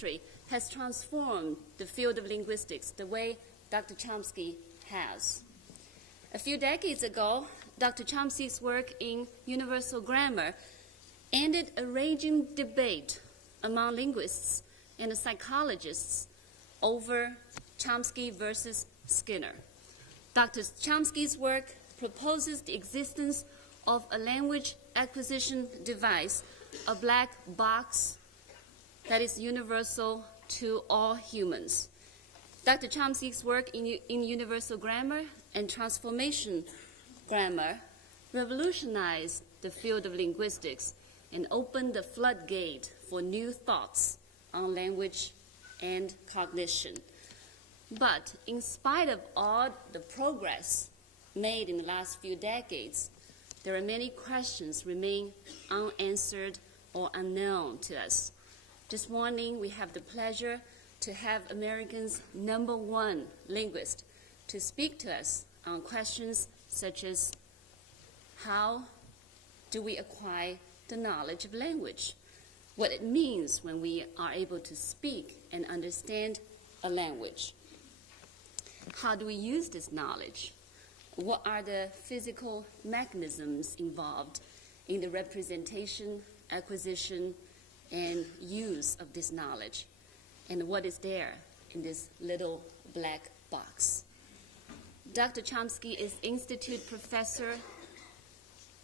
history has transformed the field of linguistics the way Dr. Chomsky has. A few decades ago, Dr. Chomsky's work in universal grammar ended a raging debate among linguists and psychologists over Chomsky versus Skinner. Dr. Chomsky's work proposes the existence of a language acquisition device, a black box that is universal to all humans. Dr. Chomsky's work in universal grammar and transformation grammar revolutionized the field of linguistics and opened the floodgate for new thoughts on language and cognition. But in spite of all the progress made in the last few decades, there are many questions remain unanswered or unknown to us. This morning, we have the pleasure to have America's #1 linguist to speak to us on questions such as how do we acquire the knowledge of language, what it means when we are able to speak and understand a language, how do we use this knowledge, what are the physical mechanisms involved in the representation, acquisition, and use of this knowledge, and what is there in this little black box. Dr. Chomsky is Institute Professor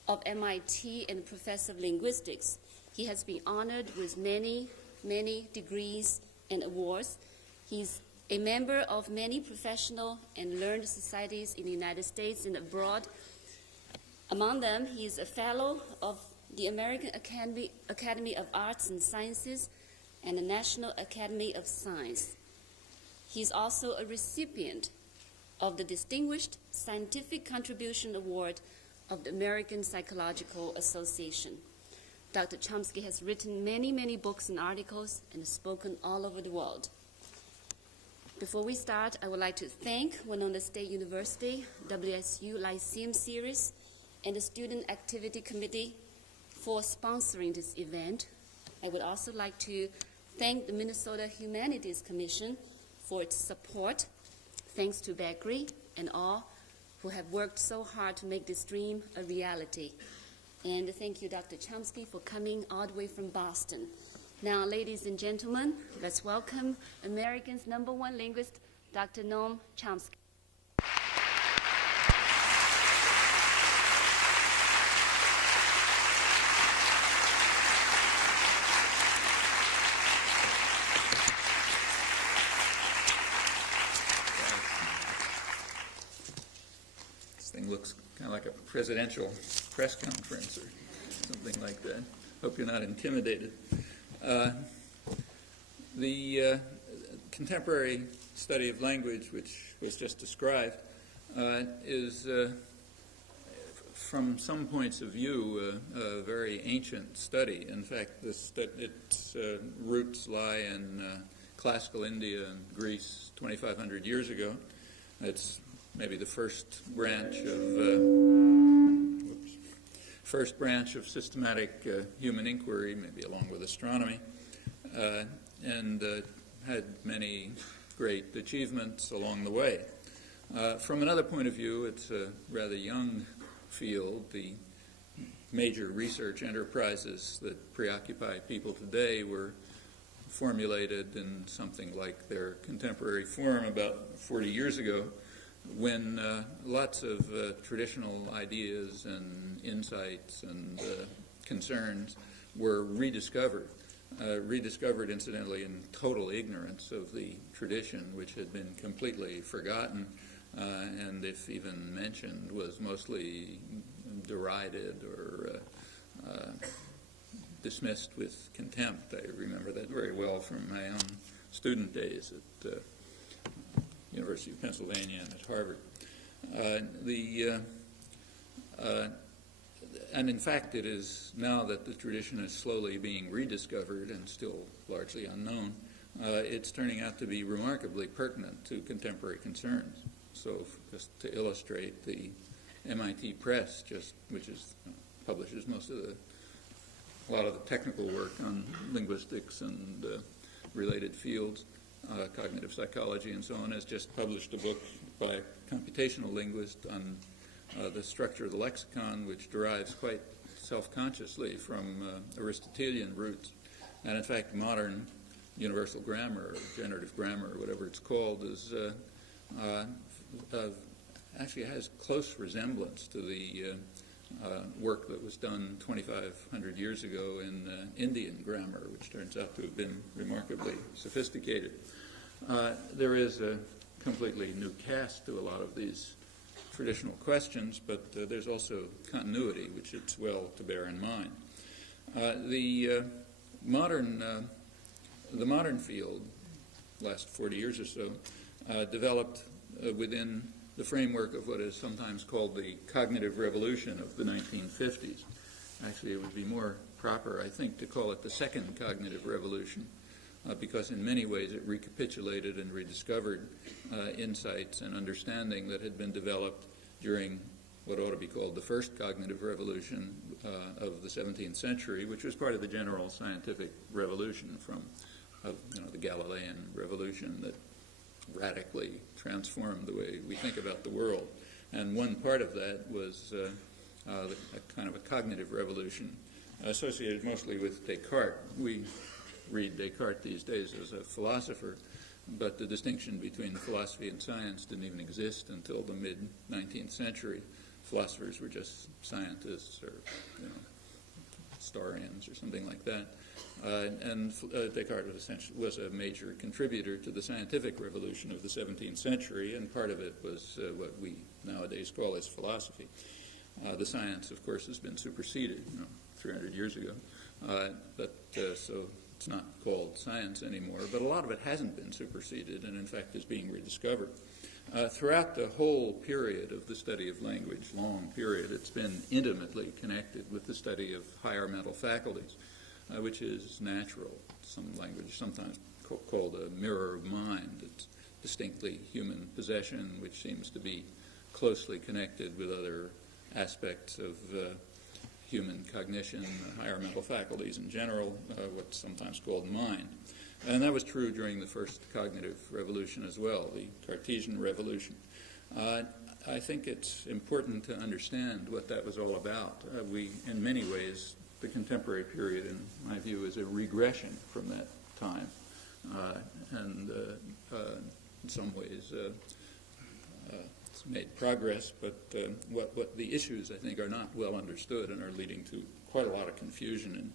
of MIT and Professor of Linguistics. He has been honored with many, many degrees and awards. He's a member of many professional and learned societies in the United States and abroad. Among them, he is a fellow of the American Academy of Arts and Sciences and the National Academy of Science. He is also a recipient of the Distinguished Scientific Contribution Award of the American Psychological Association. Dr. Chomsky has written many, many books and articles and has spoken all over the world. Before we start, I would like to thank Winona State University, WSU Lyceum Series, and the Student Activity Committee for sponsoring this event. I would also like to thank the Minnesota Humanities Commission for its support. Thanks to Beckery and all who have worked so hard to make this dream a reality. And thank you, Dr. Chomsky, for coming all the way from Boston. Now, ladies and gentlemen, let's welcome America's #1 linguist, Dr. Noam Chomsky. This thing looks kind of like a presidential press conference or something like that. Hope you're not intimidated. The contemporary study of language, which was just described, is, from some points of view, a very ancient study. In fact, its roots lie in classical India and Greece 2,500 years ago. It's maybe the first branch of systematic human inquiry, maybe along with astronomy, and had many great achievements along the way. From another point of view, it's a rather young field. The major research enterprises that preoccupy people today were formulated in something like their contemporary form about 40 years ago, when lots of traditional ideas and insights and concerns were rediscovered, incidentally, in total ignorance of the tradition, which had been completely forgotten, and if even mentioned, was mostly derided or dismissed with contempt. I remember that very well from my own student days at University of Pennsylvania and at Harvard. And in fact, it is now that the tradition is slowly being rediscovered and still largely unknown, it's turning out to be remarkably pertinent to contemporary concerns. So just to illustrate, the MIT Press, which publishes a lot of the technical work on linguistics and related fields, cognitive psychology and so on, has just published a book by a computational linguist on the structure of the lexicon, which derives quite self-consciously from Aristotelian roots. And in fact, modern universal grammar, or generative grammar, or whatever it's called, is actually has close resemblance to the work that was done 2,500 years ago in Indian grammar, which turns out to have been remarkably sophisticated. There is a completely new cast to a lot of these traditional questions, but there's also continuity, which it's well to bear in mind. The modern field, last 40 years or so, developed within the framework of what is sometimes called the cognitive revolution of the 1950s. Actually, it would be more proper, I think, to call it the second cognitive revolution, because in many ways it recapitulated and rediscovered insights and understanding that had been developed during what ought to be called the first cognitive revolution of the 17th century, which was part of the general scientific revolution from the Galilean revolution that radically transformed the way we think about the world. And one part of that was a kind of a cognitive revolution associated mostly with Descartes. We read Descartes these days as a philosopher, but the distinction between philosophy and science didn't even exist until the mid-19th century. Philosophers were just scientists or historians or something like that. And Descartes was a major contributor to the scientific revolution of the 17th century, and part of it was what we nowadays call as philosophy. The science, of course, has been superseded 300 years ago, so it's not called science anymore, but a lot of it hasn't been superseded and, in fact, is being rediscovered. Throughout the whole period of the study of language, long period, it's been intimately connected with the study of higher mental faculties, which is natural. Some language sometimes called a mirror of mind. It's distinctly human possession, which seems to be closely connected with other aspects of human cognition, higher mental faculties in general, what's sometimes called mind. And that was true during the first cognitive revolution as well, the Cartesian revolution. I think it's important to understand what that was all about. In many ways, the contemporary period, in my view, is a regression from that time. And in some ways, it's made progress, but what the issues, I think, are not well understood and are leading to quite a lot of confusion in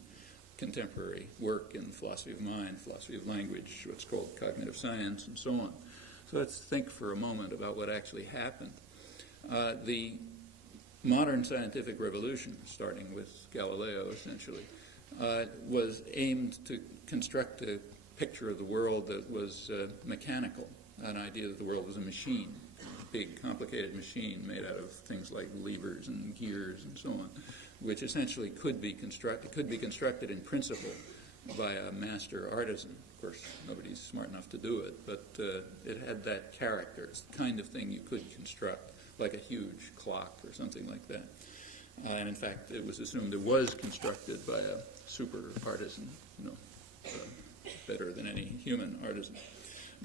contemporary work in philosophy of mind, philosophy of language, what's called cognitive science, and so on. So let's think for a moment about what actually happened. The modern scientific revolution, starting with Galileo, essentially, was aimed to construct a picture of the world that was mechanical, an idea that the world was a machine, a big, complicated machine made out of things like levers and gears and so on, which essentially could be constructed in principle by a master artisan. Of course, nobody's smart enough to do it, but it had that character. It's the kind of thing you could construct, like a huge clock or something like that. And in fact, it was assumed it was constructed by a super artisan, better than any human artisan.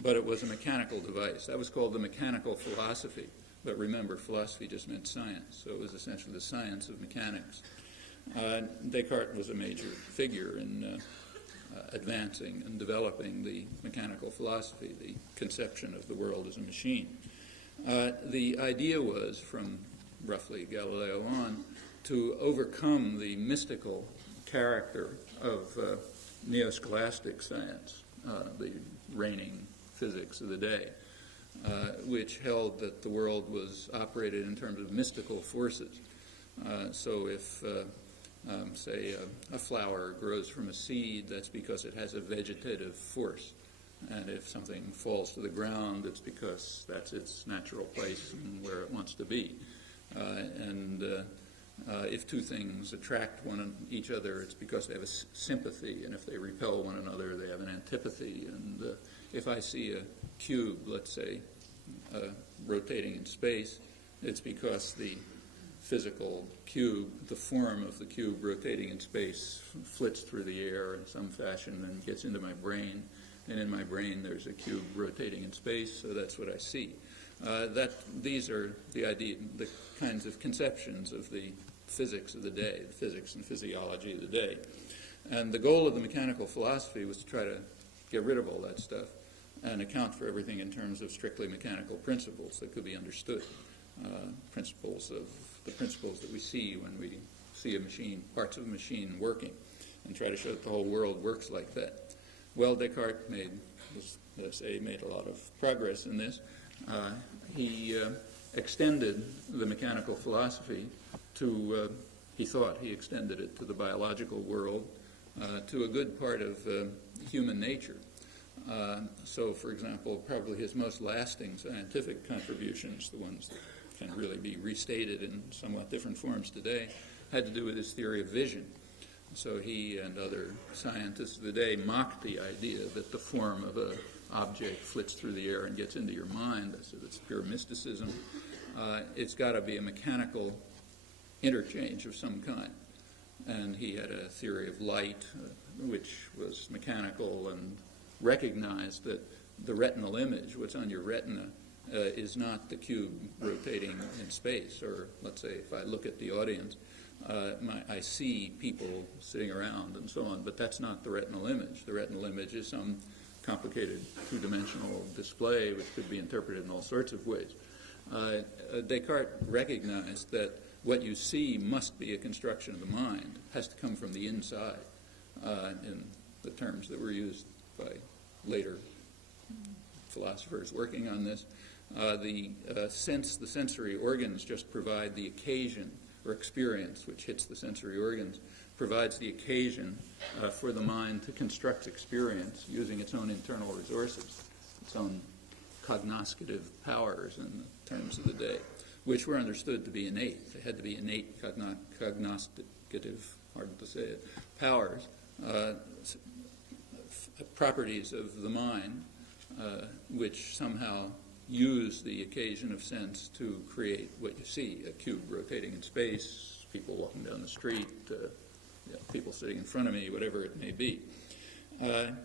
But it was a mechanical device. That was called the mechanical philosophy. But remember, philosophy just meant science, so it was essentially the science of mechanics. Descartes was a major figure in advancing and developing the mechanical philosophy, the conception of the world as a machine. The idea was, from roughly Galileo on, to overcome the mystical character of neo-scholastic science, the reigning physics of the day, which held that the world was operated in terms of mystical forces. So if, say, a flower grows from a seed, that's because it has a vegetative force. And if something falls to the ground, it's because that's its natural place and where it wants to be. If two things attract each other, it's because they have a sympathy, and if they repel one another, they have an antipathy. And if I see a cube, let's say, rotating in space, it's because the physical cube, the form of the cube rotating in space, flits through the air in some fashion and gets into my brain, and in my brain there's a cube rotating in space, so that's what I see. These are the kinds of conceptions of the physics of the day, the physics and physiology of the day. And the goal of the mechanical philosophy was to try to get rid of all that stuff and account for everything in terms of strictly mechanical principles that could be understood, principles that we see when we see a machine, parts of a machine working, and try to show that the whole world works like that. Well, Descartes made a lot of progress in this. He extended the mechanical philosophy to, he thought he extended it to the biological world, to a good part of human nature. So, for example, probably his most lasting scientific contributions, the ones that can really be restated in somewhat different forms today, had to do with his theory of vision. So he and other scientists of the day mocked the idea that the form of an object flits through the air and gets into your mind. I said it's pure mysticism. It's got to be a mechanical interchange of some kind. And he had a theory of light, which was mechanical, and recognized that the retinal image, what's on your retina, is not the cube rotating in space. Or let's say if I look at the audience, I see people sitting around and so on, but that's not the retinal image. The retinal image is some complicated two-dimensional display which could be interpreted in all sorts of ways. Descartes recognized that what you see must be a construction of the mind, has to come from the inside, in the terms that were used by later philosophers working on this. The sensory organs just provide the occasion, or experience, which hits the sensory organs, provides the occasion for the mind to construct experience using its own internal resources, its own cognoscitive powers in the terms of the day, which were understood to be innate. They had to be innate cognoscitive, hard to say it, powers, properties of the mind, which somehow use the occasion of sense to create what you see, a cube rotating in space, people walking down the street, people sitting in front of me, whatever it may be. It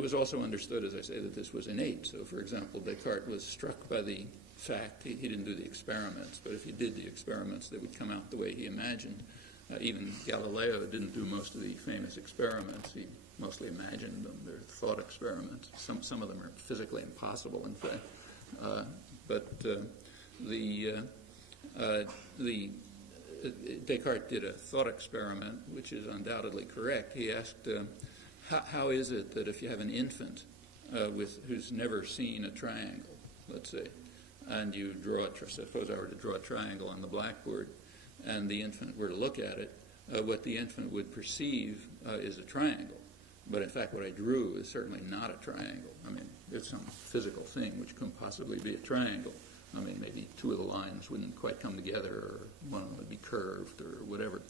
was also understood, as I say, that this was innate. So, for example, Descartes was struck by the fact, he didn't do the experiments, but if he did the experiments, they would come out the way he imagined. Even Galileo didn't do most of the famous experiments. He mostly imagined them. They're thought experiments. Some of them are physically impossible, in fact. Descartes did a thought experiment, which is undoubtedly correct. He asked, how is it that if you have an infant who's never seen a triangle, let's say, and you draw suppose I were to draw a triangle on the blackboard, and the infant were to look at it, what the infant would perceive is a triangle. But in fact, what I drew is certainly not a triangle. I mean, it's some physical thing which couldn't possibly be a triangle. I mean, maybe two of the lines wouldn't quite come together, or one of them would be curved, or whatever.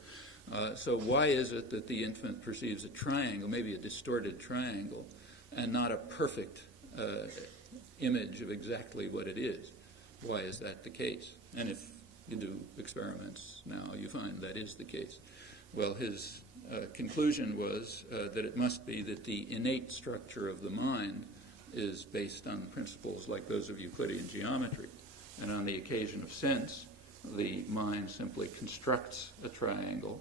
So why is it that the infant perceives a triangle, maybe a distorted triangle, and not a perfect image of exactly what it is? Why is that the case? And if you do experiments now, you find that is the case. Well, his conclusion was that it must be that the innate structure of the mind is based on principles like those of Euclidean geometry. And on the occasion of sense, the mind simply constructs a triangle,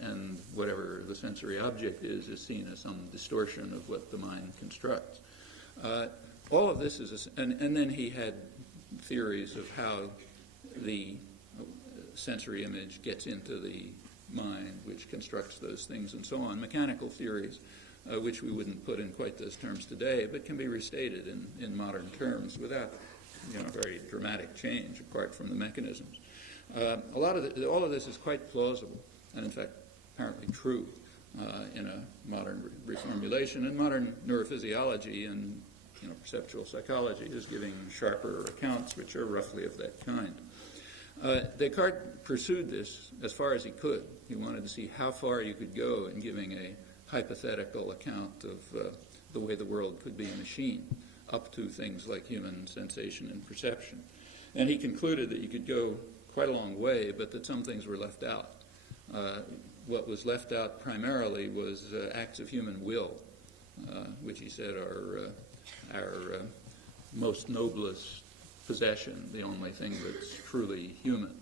and whatever the sensory object is seen as some distortion of what the mind constructs. All of this is, and then he had theories of how the sensory image gets into the mind, which constructs those things and so on. Mechanical theories, which we wouldn't put in quite those terms today, but can be restated in modern terms without very dramatic change apart from the mechanisms. All of this is quite plausible, and in fact apparently true in a modern reformulation. And modern neurophysiology and perceptual psychology is giving sharper accounts which are roughly of that kind. Descartes pursued this as far as he could. He wanted to see how far you could go in giving a hypothetical account of the way the world could be a machine, up to things like human sensation and perception. And he concluded that you could go quite a long way, but that some things were left out. what was left out primarily was acts of human will, which he said are our most noblest possession, the only thing that's truly human.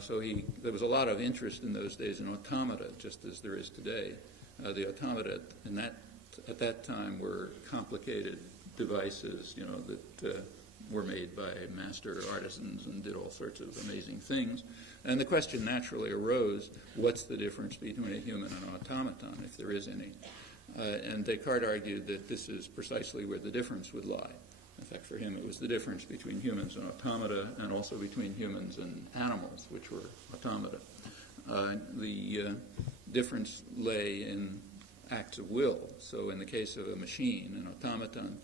So there was a lot of interest in those days in automata, just as there is today. The automata at that time were complicated devices, that were made by master artisans and did all sorts of amazing things. And the question naturally arose, what's the difference between a human and an automaton, if there is any? And Descartes argued that this is precisely where the difference would lie. In fact, for him, it was the difference between humans and automata, and also between humans and animals, which were automata. The difference lay in acts of will. So in the case of a machine, an automaton,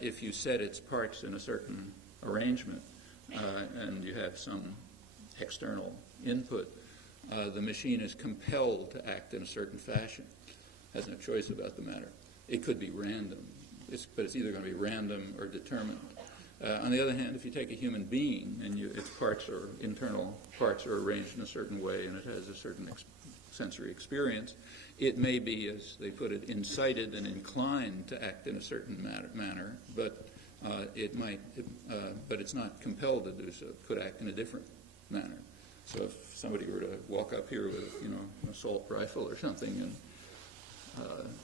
if you set its parts in a certain arrangement and you have some external input, the machine is compelled to act in a certain fashion, has no choice about the matter. It could be random, but it's either going to be random or determined. On the other hand, if you take a human being and its internal parts are arranged in a certain way and it has a certain sensory experience, it may be, as they put it, incited and inclined to act in a certain manner, but but it's not compelled to do so. It could act in a different manner. So if somebody were to walk up here with, an assault rifle or something and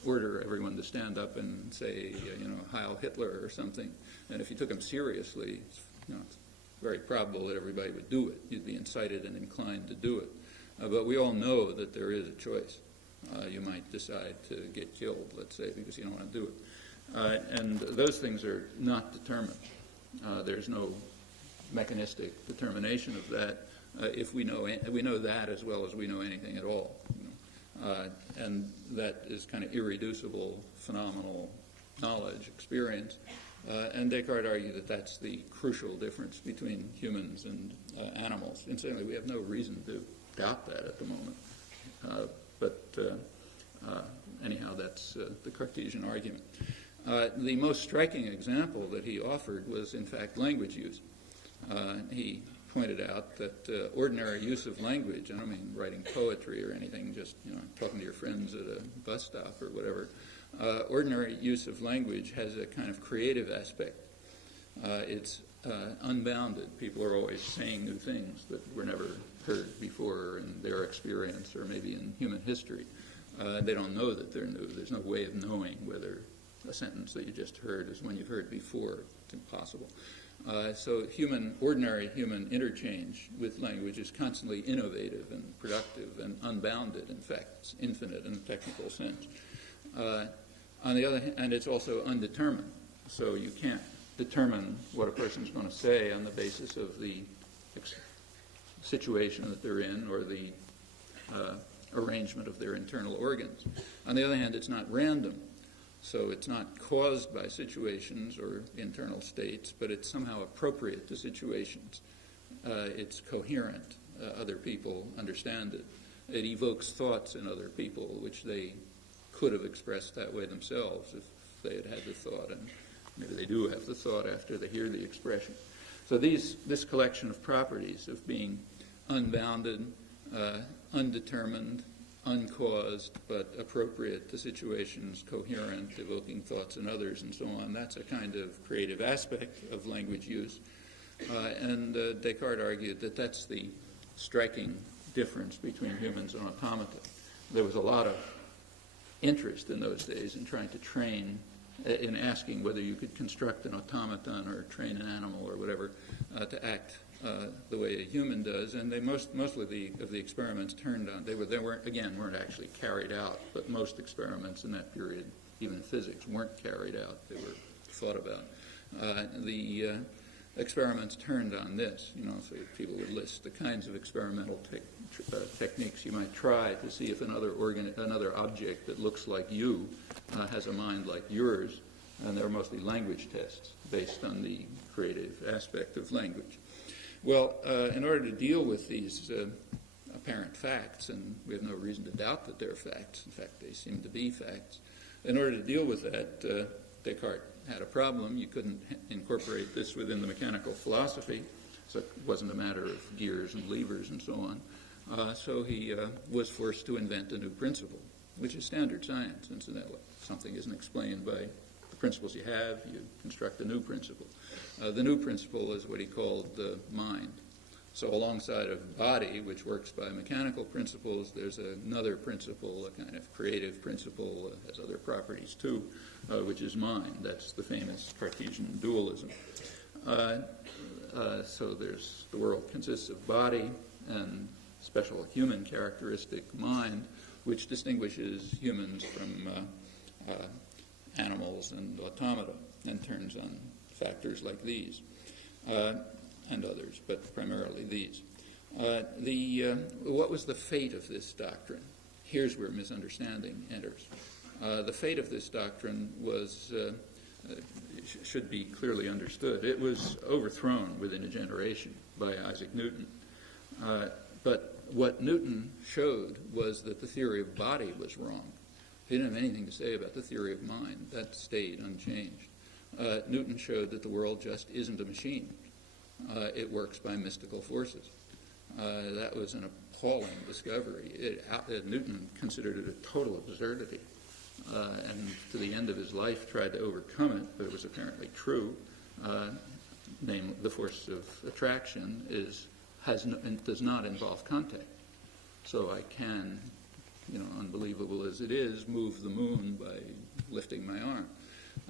order everyone to stand up and say, Heil Hitler or something, and if you took them seriously, it's very probable that everybody would do it. You'd be incited and inclined to do it. But we all know that there is a choice. You might decide to get killed, let's say, because you don't want to do it. And those things are not determined. There's no mechanistic determination of that. If we know that as well as we know anything at all. And that is kind of irreducible, phenomenal knowledge, experience. And Descartes argued that that's the crucial difference between humans and animals. Incidentally, we have no reason to doubt that at the moment. Anyhow, that's the Cartesian argument. The most striking example that he offered was, in fact, language use. He pointed out that ordinary use of language, I don't mean writing poetry or anything, just talking to your friends at a bus stop or whatever, ordinary use of language has a kind of creative aspect. It's unbounded. People are always saying new things that were never heard before in their experience or maybe in human history. They don't know that they're new. There's no way of knowing whether a sentence that you just heard is one you've heard before. It's impossible. So ordinary human interchange with language is constantly innovative and productive and unbounded. In fact, it's infinite in a technical sense. On the other hand, and it's also undetermined. So you can't determine what a person's going to say on the basis of the situation that they're in or the arrangement of their internal organs. On the other hand, it's not random. So it's not caused by situations or internal states, but it's somehow appropriate to situations. It's coherent. Other people understand it. It evokes thoughts in other people, which they could have expressed that way themselves if they had had the thought, and maybe they do have the thought after they hear the expression. So this collection of properties of being unbounded, undetermined, uncaused, but appropriate to situations, coherent, evoking thoughts in others, and so on. That's a kind of creative aspect of language use. And Descartes argued that that's the striking difference between humans and automata. There was a lot of interest in those days in trying to train, in asking whether you could construct an automaton or train an animal or whatever to act the way a human does, and they mostly of the experiments turned on. They weren't actually carried out, but most experiments in that period, even in physics, weren't carried out. They were thought about. The experiments turned on this, so people would list the kinds of experimental techniques you might try to see if another object that looks like you has a mind like yours, and they were mostly language tests based on the creative aspect of language. Well, in order to deal with these apparent facts, and we have no reason to doubt that they're facts, in fact, they seem to be facts, in order to deal with that, Descartes had a problem. You couldn't incorporate this within the mechanical philosophy, so it wasn't a matter of gears and levers and so on. So he was forced to invent a new principle, which is standard science, incidentally. If something isn't explained by the principles you have, you construct a new principle. The new principle is what he called mind. So alongside of body, which works by mechanical principles, there's another principle, a kind of creative principle, has other properties too, which is mind. That's the famous Cartesian dualism. So the world consists of body and special human characteristic, mind, which distinguishes humans from animals and automata and turns on factors like these. And others, but primarily these. What was the fate of this doctrine? Here's where misunderstanding enters. The fate of this doctrine should be clearly understood. It was overthrown within a generation by Isaac Newton. But what Newton showed was that the theory of body was wrong. He didn't have anything to say about the theory of mind. That stayed unchanged. Newton showed that the world just isn't a machine. It works by mystical forces. That was an appalling discovery. Newton considered it a total absurdity, and to the end of his life tried to overcome it, but it was apparently true. Namely, the force of attraction does not involve contact. So I can, unbelievable as it is, move the moon by lifting my arm.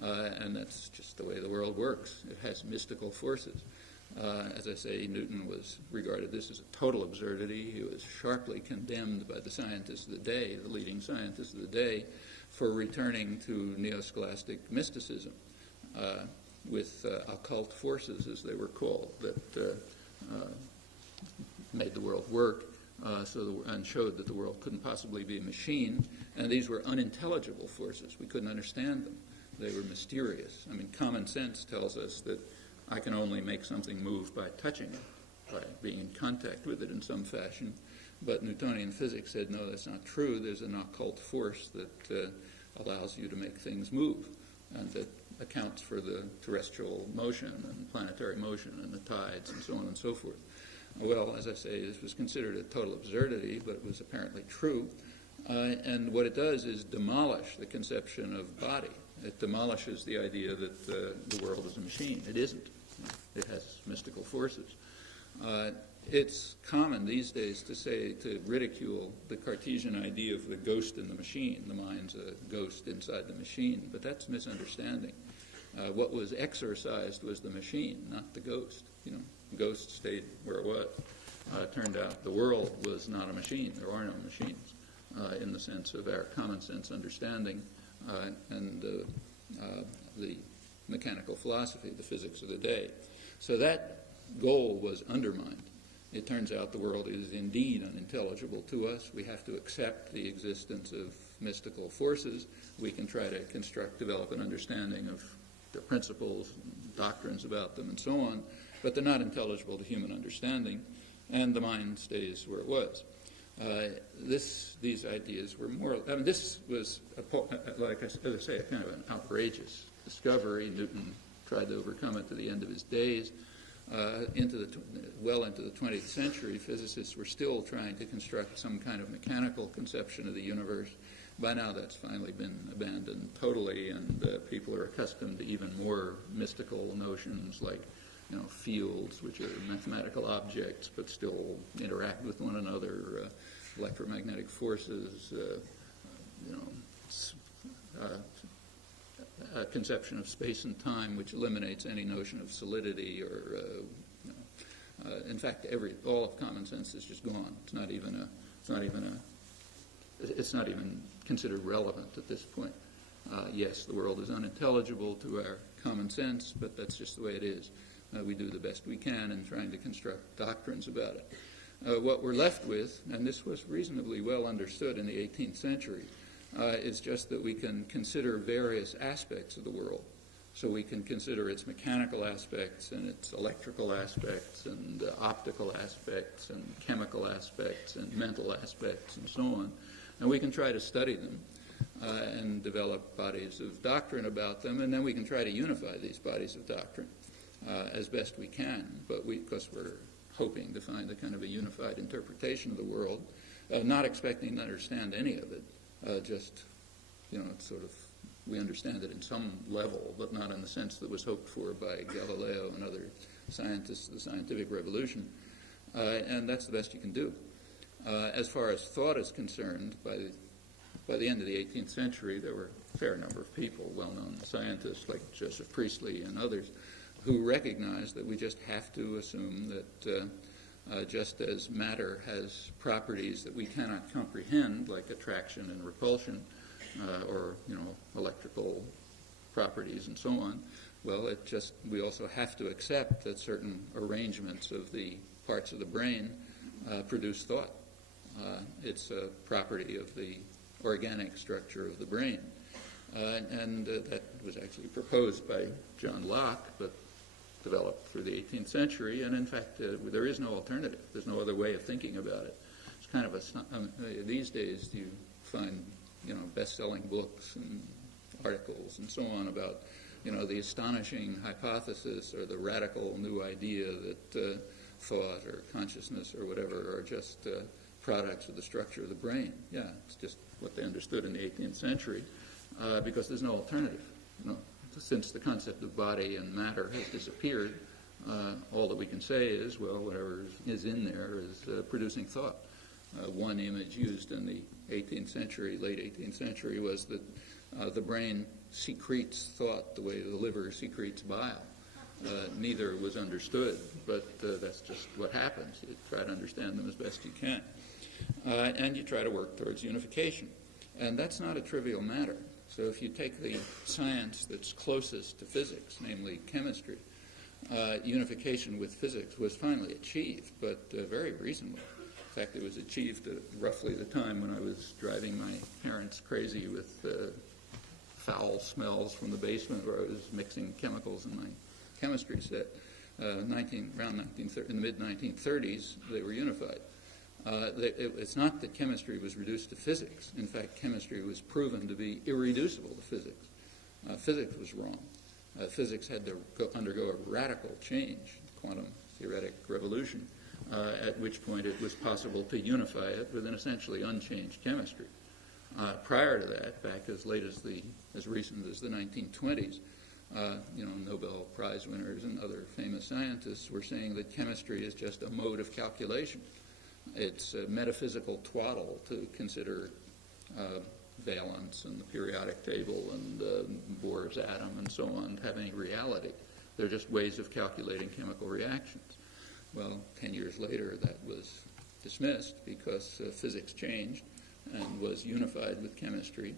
And that's just the way the world works. It has mystical forces. As I say, Newton was regarded this as a total absurdity. He was sharply condemned by the scientists of the day, the leading scientists of the day, for returning to neo-scholastic mysticism with occult forces, as they were called, that made the world work and showed that the world couldn't possibly be a machine. And these were unintelligible forces. We couldn't understand them. They were mysterious. I mean, common sense tells us that I can only make something move by touching it, by being in contact with it in some fashion. But Newtonian physics said, no, that's not true. There's an occult force that allows you to make things move and that accounts for the terrestrial motion and planetary motion and the tides and so on and so forth. Well, as I say, this was considered a total absurdity, but it was apparently true. And what it does is demolish the conception of body. It demolishes the idea that the world is a machine. It isn't. It has mystical forces. It's common these days to ridicule the Cartesian idea of the ghost in the machine. The mind's a ghost inside the machine, but that's misunderstanding. What was exorcised was the machine, not the ghost. The ghost stayed where it was. It turned out the world was not a machine. There are no machines in the sense of our common sense understanding and the mechanical philosophy, the physics of the day. So that goal was undermined. It turns out the world is indeed unintelligible to us. We have to accept the existence of mystical forces. We can try to develop an understanding of their principles, and doctrines about them, and so on, but they're not intelligible to human understanding, and the mind stays where it was. These ideas were more. This was, like I say, a kind of an outrageous discovery. Newton tried to overcome it to the end of his days. Into the 20th century, physicists were still trying to construct some kind of mechanical conception of the universe. By now, that's finally been abandoned totally, and people are accustomed to even more mystical notions like, fields, which are mathematical objects but still interact with one another, electromagnetic forces, a conception of space and time which eliminates any notion of solidity or, in fact, all of common sense is just gone. It's not even considered relevant at this point. Yes, the world is unintelligible to our common sense, but that's just the way it is. We do the best we can in trying to construct doctrines about it. What we're left with, and this was reasonably well understood in the 18th century, is just that we can consider various aspects of the world. So we can consider its mechanical aspects and its electrical aspects and optical aspects and chemical aspects and mental aspects and so on. And we can try to study them and develop bodies of doctrine about them, and then we can try to unify these bodies of doctrine as best we can. But because we're hoping to find a kind of a unified interpretation of the world, not expecting to understand any of it, just, it's sort of, we understand it in some level, but not in the sense that was hoped for by Galileo and other scientists of the scientific revolution. And that's the best you can do. As far as thought is concerned, by the end of the 18th century, there were a fair number of people, well-known scientists like Joseph Priestley and others, who recognized that we just have to assume that just as matter has properties that we cannot comprehend, like attraction and repulsion, or electrical properties and so on, well, we also have to accept that certain arrangements of the parts of the brain produce thought. It's a property of the organic structure of the brain. And that was actually proposed by John Locke, but developed through the 18th century. And in fact, there is no alternative. There's no other way of thinking about it. It's kind of these days you find, best-selling books and articles and so on about, the astonishing hypothesis or the radical new idea that thought or consciousness or whatever are just products of the structure of the brain. Yeah, it's just what they understood in the 18th century, because there's no alternative. Since the concept of body and matter has disappeared, all that we can say is, well, whatever is in there is producing thought. One image used in the 18th century, late 18th century, was that the brain secretes thought the way the liver secretes bile. Neither was understood, but that's just what happens. You try to understand them as best you can. And you try to work towards unification. And that's not a trivial matter. So if you take the science that's closest to physics, namely chemistry, unification with physics was finally achieved, but very recently. In fact, it was achieved at roughly the time when I was driving my parents crazy with foul smells from the basement where I was mixing chemicals in my chemistry set. In the mid-1930s, they were unified. It's not that chemistry was reduced to physics. In fact, chemistry was proven to be irreducible to physics. Physics was wrong. Physics had to undergo a radical change, quantum theoretic revolution, at which point it was possible to unify it with an essentially unchanged chemistry. Prior to that, back as recent as the 1920s, Nobel Prize winners and other famous scientists were saying that chemistry is just a mode of calculation. It's a metaphysical twaddle to consider valence and the periodic table and Bohr's atom and so on to have any reality. They're just ways of calculating chemical reactions. Well, 10 years later, that was dismissed because physics changed and was unified with chemistry.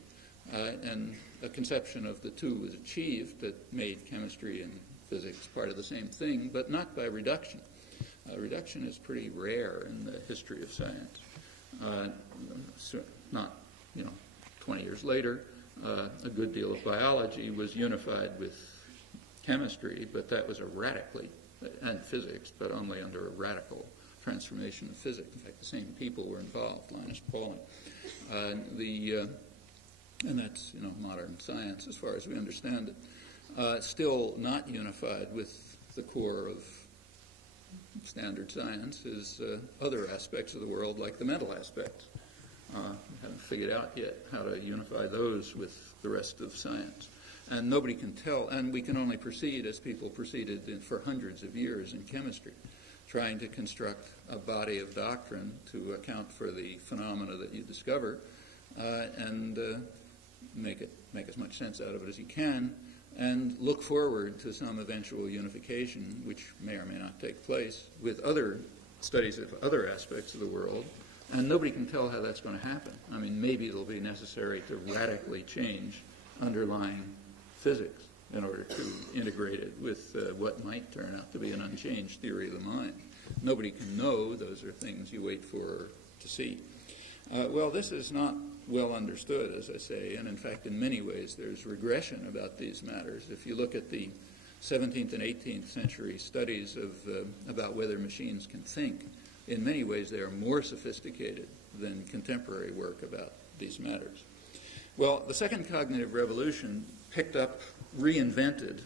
And a conception of the two was achieved that made chemistry and physics part of the same thing, but not by reduction. Reduction is pretty rare in the history of science. Not, 20 years later, a good deal of biology was unified with chemistry, but that was and physics, but only under a radical transformation of physics. In fact, the same people were involved, Linus Pauling. And that's, modern science as far as we understand it. Still not unified with the core of standard science is other aspects of the world, like the mental aspects. We haven't figured out yet how to unify those with the rest of science. And nobody can tell, and we can only proceed as people proceeded for hundreds of years in chemistry, trying to construct a body of doctrine to account for the phenomena that you discover, and make as much sense out of it as you can, and look forward to some eventual unification, which may or may not take place, with other studies of other aspects of the world, and nobody can tell how that's going to happen. I mean, maybe it'll be necessary to radically change underlying physics in order to integrate it with what might turn out to be an unchanged theory of the mind. Nobody can know. Those are things you wait for to see. Well, this is not well understood, as I say, and in fact, in many ways, there's regression about these matters. If you look at the 17th and 18th century studies about whether machines can think, in many ways, they are more sophisticated than contemporary work about these matters. Well, the second cognitive revolution picked up, reinvented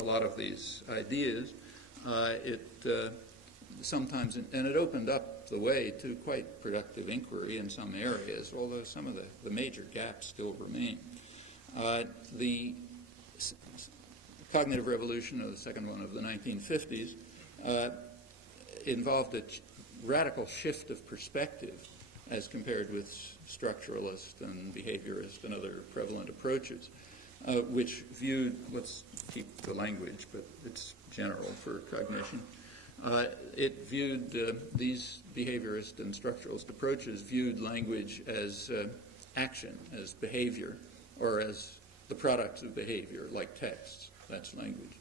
a lot of these ideas. It sometimes, and it opened up the way to quite productive inquiry in some areas, although some of the major gaps still remain. The cognitive revolution, or the second one of the 1950s, involved a radical shift of perspective as compared with structuralist and behaviorist and other prevalent approaches, which viewed, let's keep the language, but it's general for cognition, it viewed these behaviorist and structuralist approaches viewed language as action, as behavior, or as the products of behavior, like texts. That's language.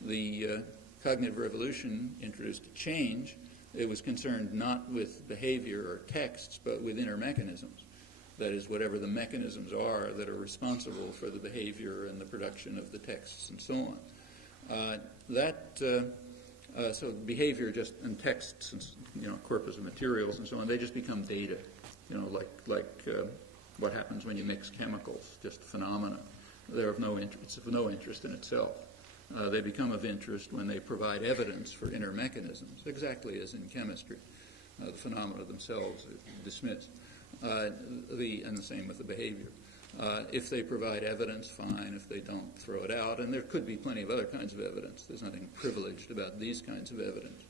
The cognitive revolution introduced a change. It was concerned not with behavior or texts, but with inner mechanisms. That is, whatever the mechanisms are that are responsible for the behavior and the production of the texts and so on. So behavior just and texts and corpus of materials and so on, they just become data. Like what happens when you mix chemicals, just phenomena. They're of no interest. It's of no interest in itself. They become of interest when they provide evidence for inner mechanisms, exactly as in chemistry. The phenomena themselves are dismissed. And the same with the behavior. If they provide evidence, fine. If they don't, throw it out. And there could be plenty of other kinds of evidence. There's nothing privileged about these kinds of evidence.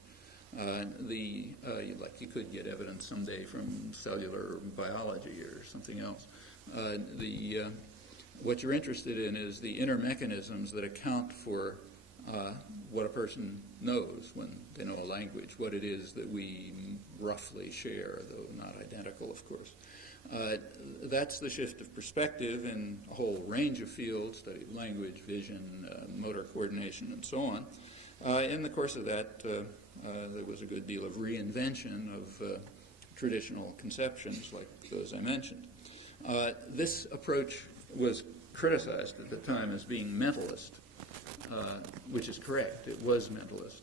Like you could get evidence someday from cellular biology or something else. What you're interested in is the inner mechanisms that account for what a person knows when they know a language, what it is that we roughly share, though not identical, of course. That's the shift of perspective in a whole range of fields, study of language, vision, motor coordination, and so on. In the course of that, there was a good deal of reinvention of traditional conceptions like those I mentioned. This approach was criticized at the time as being mentalist, which is correct. It was mentalist,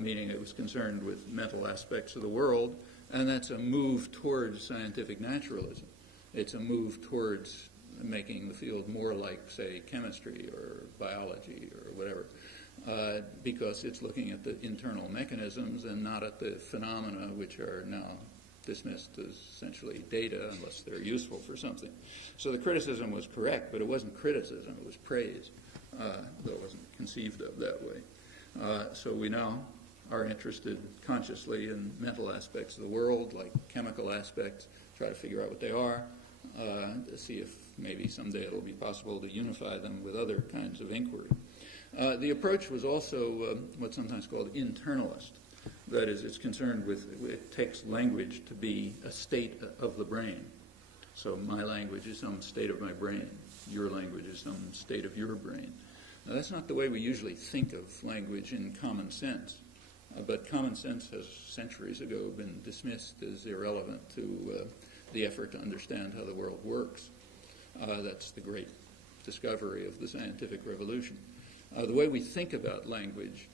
meaning it was concerned with mental aspects of the world, and that's a move towards scientific naturalism. It's a move towards making the field more like, say, chemistry or biology or whatever, because it's looking at the internal mechanisms and not at the phenomena which are now dismissed as essentially data unless they're useful for something. So the criticism was correct, but it wasn't criticism, it was praise, though it wasn't conceived of that way. So we now are interested consciously in mental aspects of the world, like chemical aspects, try to figure out what they are, to see if maybe someday it'll be possible to unify them with other kinds of inquiry. The approach was also what's sometimes called internalist. That is, it's concerned with, it takes language to be a state of the brain. So my language is some state of my brain. Your language is some state of your brain. Now, that's not the way we usually think of language in common sense. But common sense has centuries ago been dismissed as irrelevant to the effort to understand how the world works. That's the great discovery of the scientific revolution. The way we think about language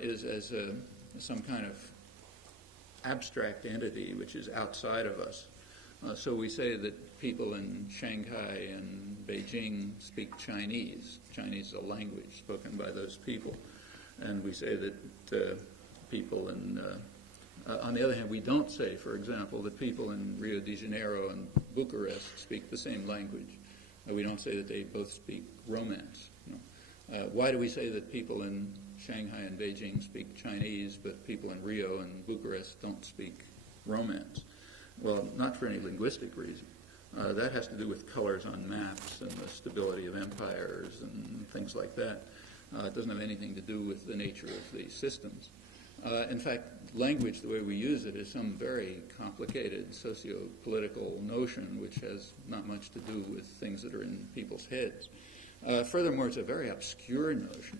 is as some kind of abstract entity which is outside of us. So we say that people in Shanghai and Beijing speak Chinese. Chinese is a language spoken by those people. And we say that people in, on the other hand, we don't say, for example, that people in Rio de Janeiro and Bucharest speak the same language. We don't say that they both speak Romance. Why do we say that people in Shanghai and Beijing speak Chinese, but people in Rio and Bucharest don't speak Romance? Well, not for any linguistic reason. That has to do with colors on maps and the stability of empires and things like that. It doesn't have anything to do with the nature of the systems. In fact, language, the way we use it, is some very complicated socio-political notion which has not much to do with things that are in people's heads. Furthermore, it's a very obscure notion.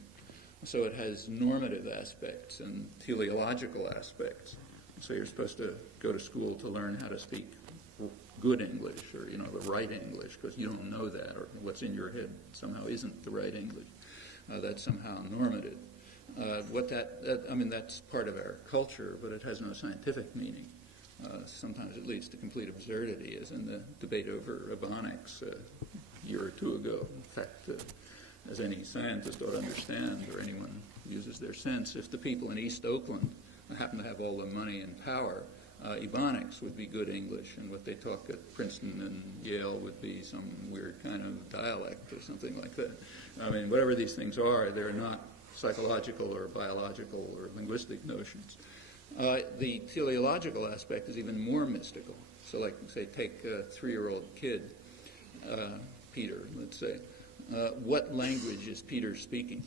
So it has normative aspects and teleological aspects. So you're supposed to go to school to learn how to speak good English or, the right English, because you don't know that, or what's in your head somehow isn't the right English. That's somehow normative. That's part of our culture, but it has no scientific meaning. Sometimes it leads to complete absurdity, as in the debate over Ebonics a year or two ago. In fact, as any scientist ought to understand, or anyone who uses their sense, if the people in East Oakland happen to have all the money and power, Ebonics would be good English, and what they talk at Princeton and Yale would be some weird kind of dialect or something like that. I mean, whatever these things are, they're not psychological or biological or linguistic notions. The teleological aspect is even more mystical. So like, say, take a 3-year-old kid, Peter, let's say. What language is Peter speaking?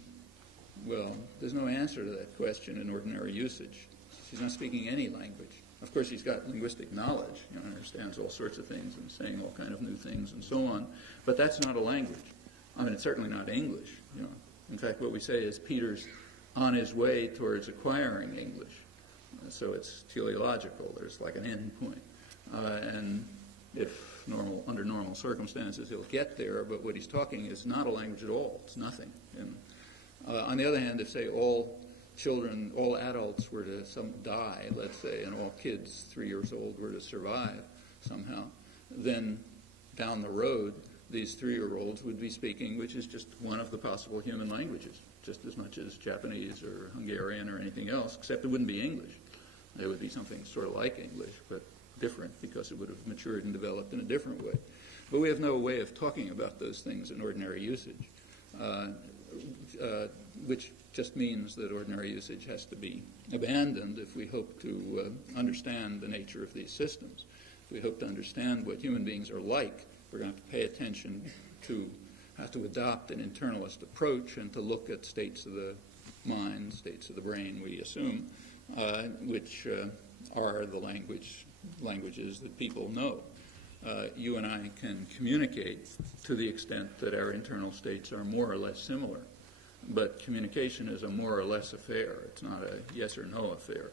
Well, there's no answer to that question in ordinary usage. He's not speaking any language. Of course, he's got linguistic knowledge, understands all sorts of things and saying all kind of new things and so on, but that's not a language. I mean, it's certainly not English. In fact, what we say is Peter's on his way towards acquiring English. So it's teleological. There's like an end point. And if under normal circumstances, he'll get there, but what he's talking is not a language at all. It's nothing. On the other hand, if, say, all children, all adults were to die, let's say, and all kids 3 years old were to survive somehow, then down the road, these 3-year-olds would be speaking, which is just one of the possible human languages, just as much as Japanese or Hungarian or anything else, except it wouldn't be English. It would be something sort of like English, but different because it would have matured and developed in a different way. But we have no way of talking about those things in ordinary usage, which just means that ordinary usage has to be abandoned if we hope to understand the nature of these systems. If we hope to understand what human beings are like, we're going to have to pay attention to have to adopt an internalist approach and to look at states of the mind, states of the brain, we assume, which are the languages that people know. You and I can communicate to the extent that our internal states are more or less similar. But communication is a more or less affair. It's not a yes or no affair.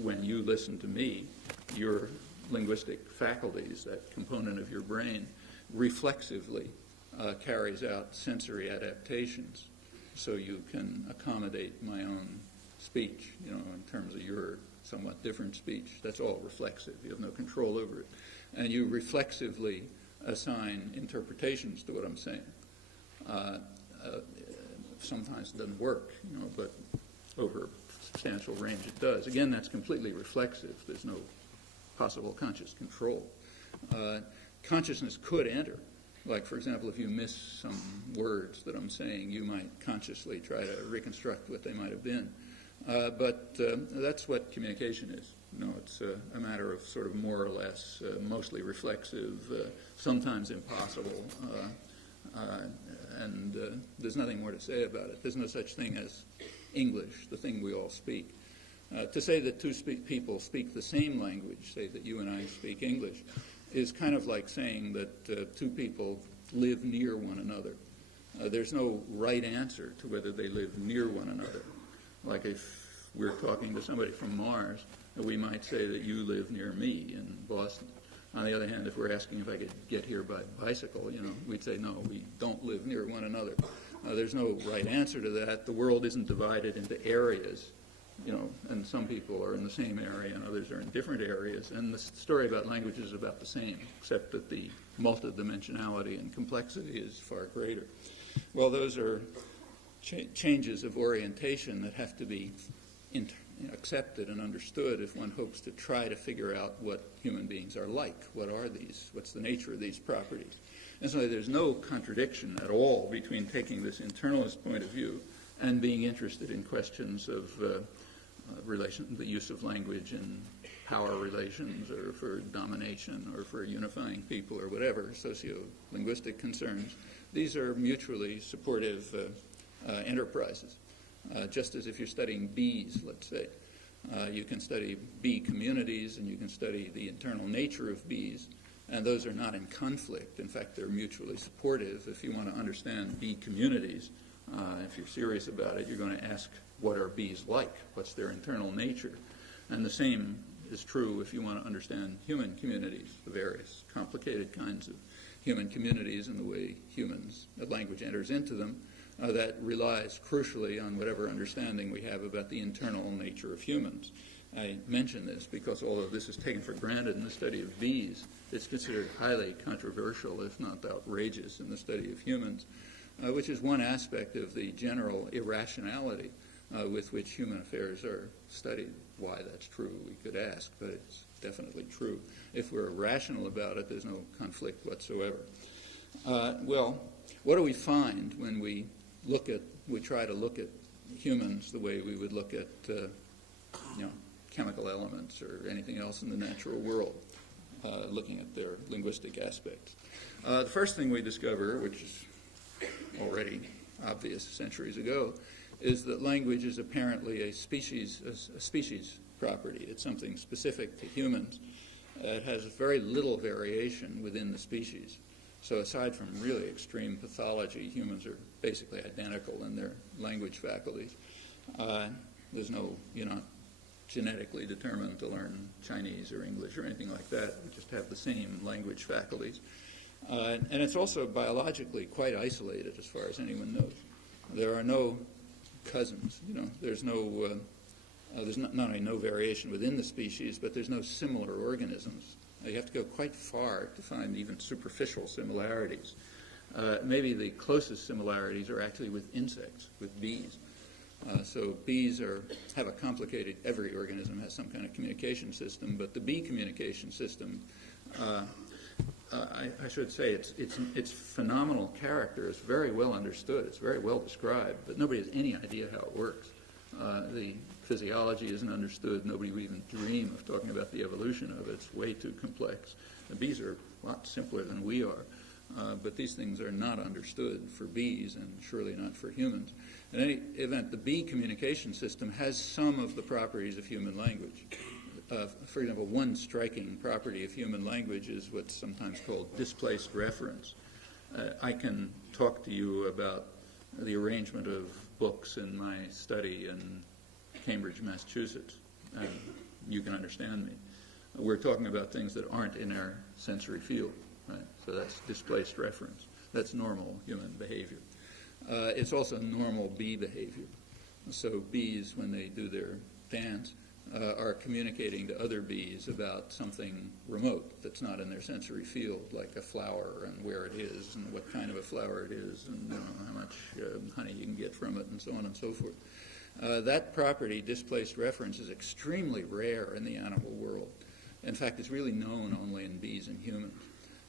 When you listen to me, your linguistic faculties, that component of your brain, reflexively carries out sensory adaptations so you can accommodate my own speech, in terms of your somewhat different speech. That's all reflexive. You have no control over it. And you reflexively assign interpretations to what I'm saying. Sometimes it doesn't work, but over a substantial range it does. Again, that's completely reflexive. There's no possible conscious control. Consciousness could enter. Like, for example, if you miss some words that I'm saying, you might consciously try to reconstruct what they might have been. But that's what communication is. It's a matter of sort of more or less, mostly reflexive, sometimes impossible, and there's nothing more to say about it. There's no such thing as English, the thing we all speak. To say that two people speak the same language, say that you and I speak English, is kind of like saying that two people live near one another. There's no right answer to whether they live near one another. Like if we're talking to somebody from Mars, we might say that you live near me in Boston. On the other hand, if we're asking if I could get here by bicycle, we'd say, no, we don't live near one another. There's no right answer to that. The world isn't divided into areas, and some people are in the same area and others are in different areas. And the story about languages is about the same, except that the multidimensionality and complexity is far greater. Well, those are changes of orientation that have to be accepted and understood if one hopes to try to figure out what human beings are like. What are these? What's the nature of these properties? And so there's no contradiction at all between taking this internalist point of view and being interested in questions of the use of language in power relations or for domination or for unifying people or whatever, socio-linguistic concerns. These are mutually supportive enterprises. Just as if you're studying bees, let's say, you can study bee communities and you can study the internal nature of bees, and those are not in conflict. In fact, they're mutually supportive. If you want to understand bee communities, if you're serious about it, you're going to ask, what are bees like? What's their internal nature? And the same is true if you want to understand human communities, the various complicated kinds of human communities and the way language enters into them. That relies crucially on whatever understanding we have about the internal nature of humans. I mention this because although this is taken for granted in the study of bees, it's considered highly controversial, if not outrageous, in the study of humans, which is one aspect of the general irrationality with which human affairs are studied. Why that's true, we could ask, but it's definitely true. If we're rational about it, there's no conflict whatsoever. Well, what do we find when we try to look at humans the way we would look at, chemical elements or anything else in the natural world, looking at their linguistic aspects? The first thing we discover, which is already obvious centuries ago, is that language is apparently a species property. It's something specific to humans. It has very little variation within the species. So aside from really extreme pathology, humans are basically identical in their language faculties. There's no, you're not genetically determined to learn Chinese or English or anything like that. We just have the same language faculties. And it's also biologically quite isolated as far as anyone knows. There are no cousins. There's no, there's not only no variation within the species, but there's no similar organisms. You have to go quite far to find even superficial similarities. Maybe the closest similarities are actually with insects, with bees. So bees have a complicated, every organism has some kind of communication system, but the bee communication system, I should say its phenomenal character is very well understood. It's very well described, but nobody has any idea how it works. The physiology isn't understood. Nobody would even dream of talking about the evolution of it. It's way too complex. The bees are a lot simpler than we are, but these things are not understood for bees and surely not for humans. In any event, the bee communication system has some of the properties of human language. For example, one striking property of human language is what's sometimes called displaced reference. I can talk to you about the arrangement of books in my study in Cambridge, Massachusetts, and you can understand me. We're talking about things that aren't in our sensory field, right? So that's displaced reference. That's normal human behavior. It's also normal bee behavior. So bees, when they do their dance, are communicating to other bees about something remote that's not in their sensory field, like a flower and where it is and what kind of a flower it is and how much honey you can get from it and so on and so forth. That property, displaced reference, is extremely rare in the animal world. In fact, it's really known only in bees and humans.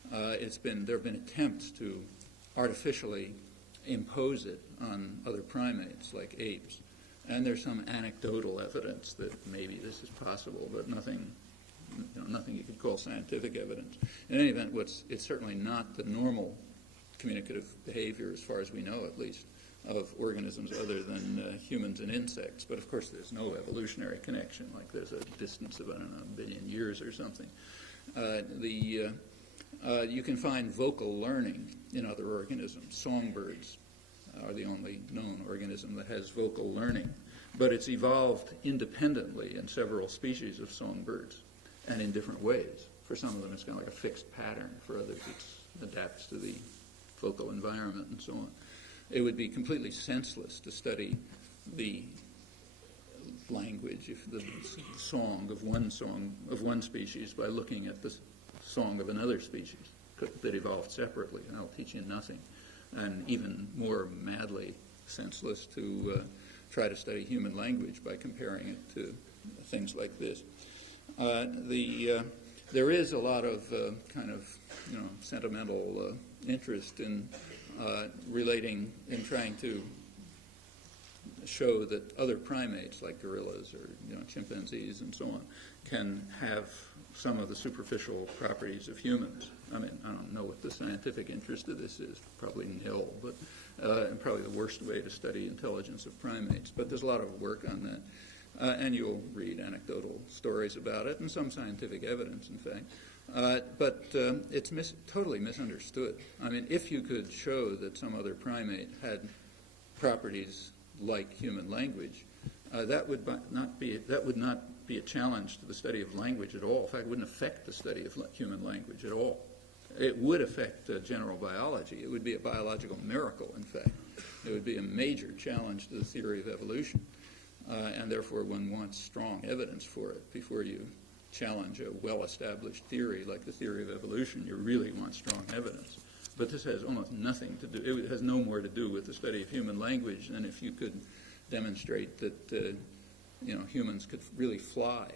There have been attempts to artificially impose it on other primates like apes. And there's some anecdotal evidence that maybe this is possible, but nothing you could call scientific evidence. In any event, it's certainly not the normal communicative behavior, as far as we know at least, of organisms other than humans and insects. But of course, there's no evolutionary connection, like there's a distance of, I don't know, a billion years or something. You can find vocal learning in other organisms. Songbirds are the only known organism that has vocal learning. But it's evolved independently in several species of songbirds and in different ways. For some of them, it's kind of like a fixed pattern. For others, it adapts to the vocal environment and so on. It would be completely senseless to study the language, if the song of one species by looking at the song of another species that evolved separately, and I'll teach you nothing. And even more madly senseless to try to study human language by comparing it to things like this. There is a lot of sentimental interest in trying to show that other primates like gorillas or chimpanzees and so on can have some of the superficial properties of humans. I mean, I don't know what the scientific interest of this is, probably nil, but probably the worst way to study intelligence of primates. But there's a lot of work on that, and you'll read anecdotal stories about it, and some scientific evidence, in fact. But it's totally misunderstood. I mean, if you could show that some other primate had properties like human language, that would not be a challenge to the study of language at all. In fact, it wouldn't affect the study of human language at all. It would affect general biology. It would be a biological miracle, in fact. It would be a major challenge to the theory of evolution, and therefore one wants strong evidence for it before you challenge a well-established theory like the theory of evolution. You really want strong evidence. But this has almost nothing to do, it has no more to do with the study of human language than if you could demonstrate that humans could really fly.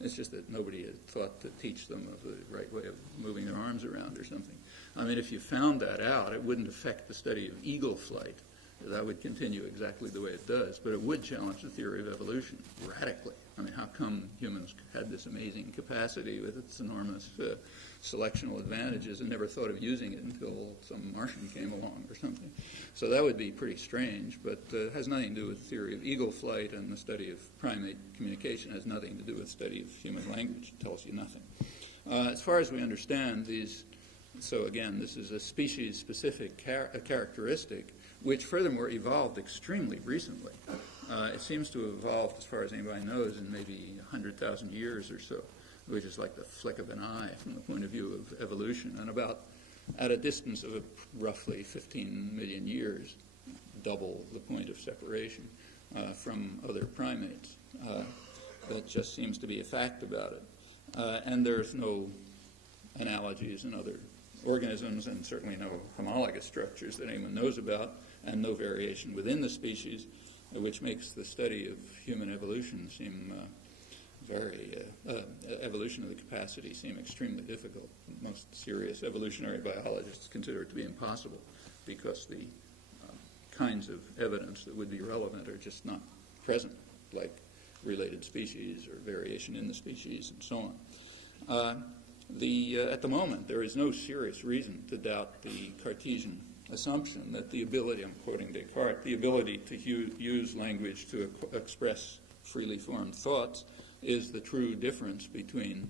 It's just that nobody had thought to teach them of the right way of moving their arms around or something. I mean, if you found that out, it wouldn't affect the study of eagle flight. That would continue exactly the way it does, but it would challenge the theory of evolution radically. I mean, how come humans had this amazing capacity with its enormous selectional advantages and never thought of using it until some Martian came along or something? So that would be pretty strange, but it has nothing to do with the theory of eagle flight, and the study of primate communication has nothing to do with the study of human language. It tells you nothing. As far as we understand these, so again, this is a species-specific characteristic, which furthermore evolved extremely recently. It seems to have evolved, as far as anybody knows, in maybe 100,000 years or so, which is like the flick of an eye from the point of view of evolution, and about at a distance of roughly 15 million years, double the point of separation from other primates. That just seems to be a fact about it. And there's no analogies in other organisms, and certainly no homologous structures that anyone knows about, and no variation within the species, which makes the study of human evolution seem evolution of the capacity seem extremely difficult. Most serious evolutionary biologists consider it to be impossible because the kinds of evidence that would be relevant are just not present, like related species or variation in the species and so on. At the moment, there is no serious reason to doubt the Cartesian assumption that the ability, I'm quoting Descartes, the ability to use language to express freely formed thoughts is the true difference between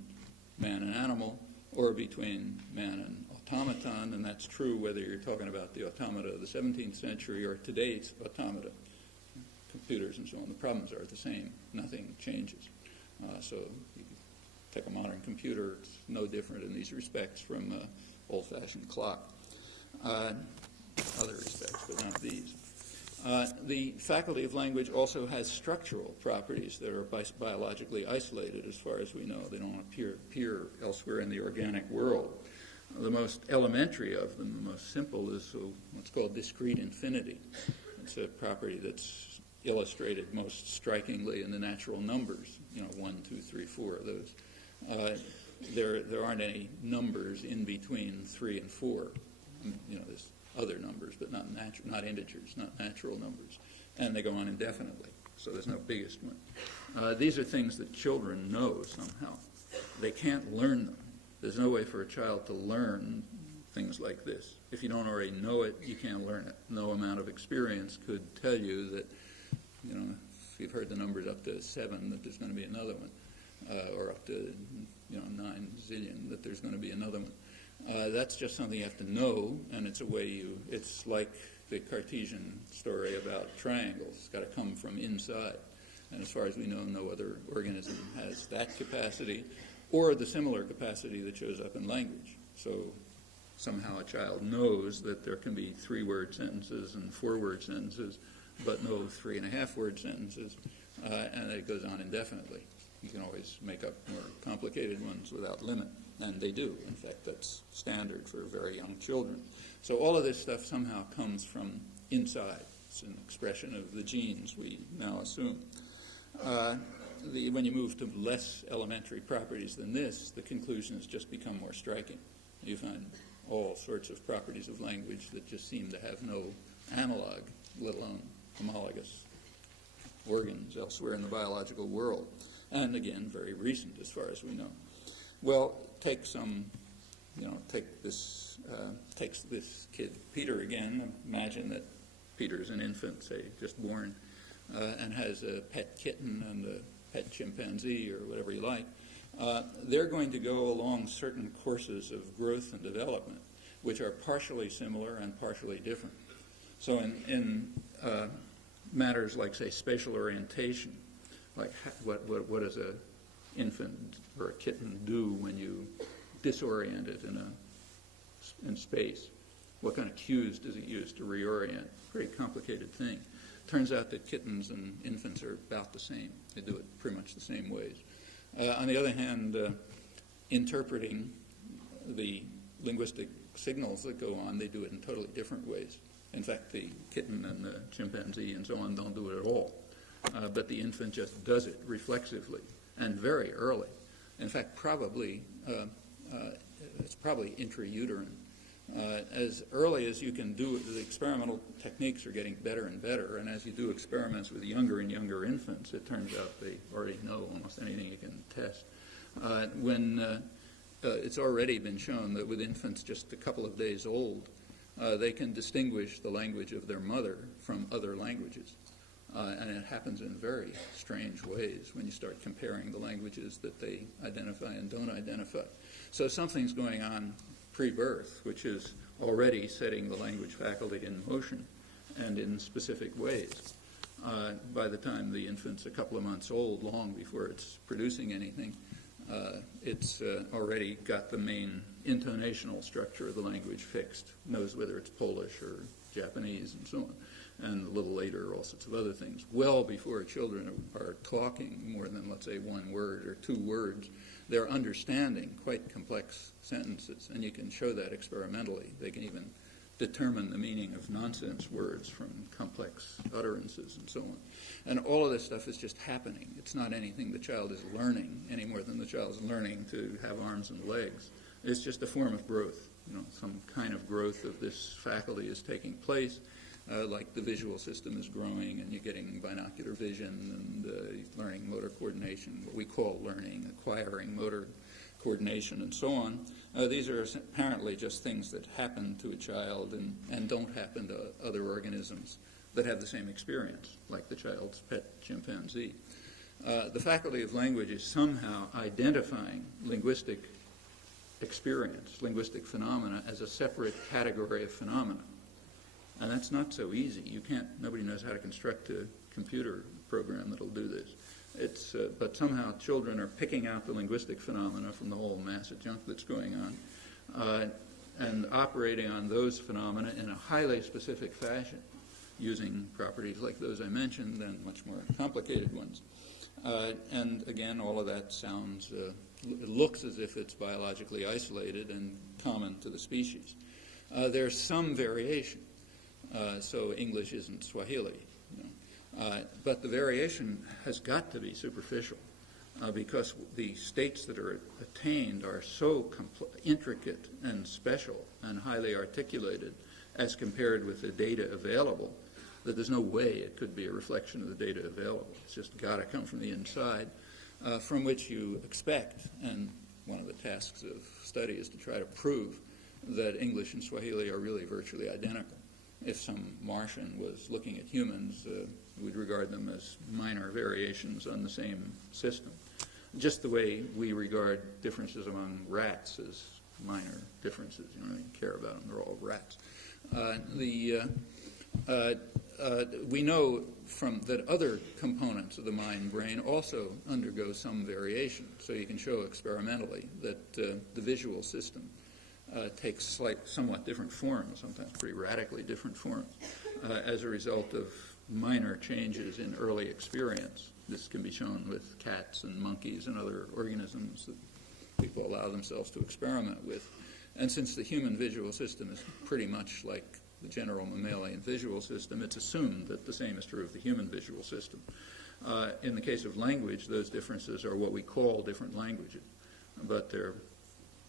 man and animal, or between man and automaton, and that's true whether you're talking about the automata of the 17th century or today's automata, computers and so on. The problems are the same. Nothing changes. So you take a modern computer, it's no different in these respects from an old-fashioned clock. Other respects, but not these. The faculty of language also has structural properties that are biologically isolated as far as we know. They don't appear elsewhere in the organic world. The most elementary of them, the most simple, is what's called discrete infinity. It's a property that's illustrated most strikingly in the natural numbers, 1, 2, 3, 4 of those. There aren't any numbers in between 3 and 4. There's other numbers, but not integers, not natural numbers. And they go on indefinitely, so there's no biggest one. These are things that children know somehow. They can't learn them. There's no way for a child to learn things like this. If you don't already know it, you can't learn it. No amount of experience could tell you that, if you've heard the numbers up to 7, that there's going to be another one, or up to 9 zillion, that there's going to be another one. That's just something you have to know, and it's a way it's like the Cartesian story about triangles. It's got to come from inside. And as far as we know, no other organism has that capacity or the similar capacity that shows up in language. So somehow a child knows that there can be 3-word sentences and 4-word sentences, but no 3.5-word sentences, and it goes on indefinitely. You can always make up more complicated ones without limit, and they do. In fact, that's standard for very young children. So all of this stuff somehow comes from inside. It's an expression of the genes, we now assume. When you move to less elementary properties than this, the conclusions just become more striking. You find all sorts of properties of language that just seem to have no analog, let alone homologous organs elsewhere in the biological world. And again, very recent as far as we know. Well, take this kid, Peter, again. Imagine that Peter's an infant, say, just born, and has a pet kitten and a pet chimpanzee or whatever you like. They're going to go along certain courses of growth and development, which are partially similar and partially different. So in matters like, say, spatial orientation, like what does an infant or a kitten do when you disorient it in space? What kind of cues does it use to reorient? Pretty complicated thing. Turns out that kittens and infants are about the same. They do it pretty much the same ways. On the other hand, interpreting the linguistic signals that go on, they do it in totally different ways. In fact, the kitten and the chimpanzee and so on don't do it at all. But the infant just does it reflexively and very early. In fact, probably it's probably intrauterine. As early as you can do it, the experimental techniques are getting better and better, and as you do experiments with younger and younger infants, it turns out they already know almost anything you can test. It's already been shown that with infants just a couple of days old, they can distinguish the language of their mother from other languages. And it happens in very strange ways when you start comparing the languages that they identify and don't identify. So something's going on pre-birth, which is already setting the language faculty in motion and in specific ways. By the time the infant's a couple of months old, long before it's producing anything, it's already got the main intonational structure of the language fixed, knows whether it's Polish or Japanese and so on, and a little later all sorts of other things. Well before children are talking more than, let's say, one word or two words, they're understanding quite complex sentences, and you can show that experimentally. They can even determine the meaning of nonsense words from complex utterances and so on. And all of this stuff is just happening. It's not anything the child is learning any more than the child is learning to have arms and legs. It's just a form of growth. Some kind of growth of this faculty is taking place, like the visual system is growing and you're getting binocular vision and learning motor coordination, what we call learning, acquiring motor coordination and so on. These are apparently just things that happen to a child and don't happen to other organisms that have the same experience, like the child's pet chimpanzee. The faculty of language is somehow identifying linguistic experience, linguistic phenomena, as a separate category of phenomena. And that's not so easy. Nobody knows how to construct a computer program that'll do this. But somehow children are picking out the linguistic phenomena from the whole mass of junk that's going on and operating on those phenomena in a highly specific fashion, using properties like those I mentioned and much more complicated ones. And again, all of that sounds, it looks as if it's biologically isolated and common to the species. There's some variation. So English isn't Swahili. But the variation has got to be superficial because the states that are attained are so intricate and special and highly articulated as compared with the data available that there's no way it could be a reflection of the data available. It's just got to come from the inside, from which you expect, and one of the tasks of study is to try to prove that English and Swahili are really virtually identical. If some Martian was looking at humans, we'd regard them as minor variations on the same system, just the way we regard differences among rats as minor differences. You don't even care about them; they're all rats. We know from that other components of the mind-brain also undergo some variation. So you can show experimentally that the visual system takes somewhat different forms, sometimes pretty radically different forms, as a result of minor changes in early experience. This can be shown with cats and monkeys and other organisms that people allow themselves to experiment with. And since the human visual system is pretty much like the general mammalian visual system, it's assumed that the same is true of the human visual system. In the case of language, those differences are what we call different languages, but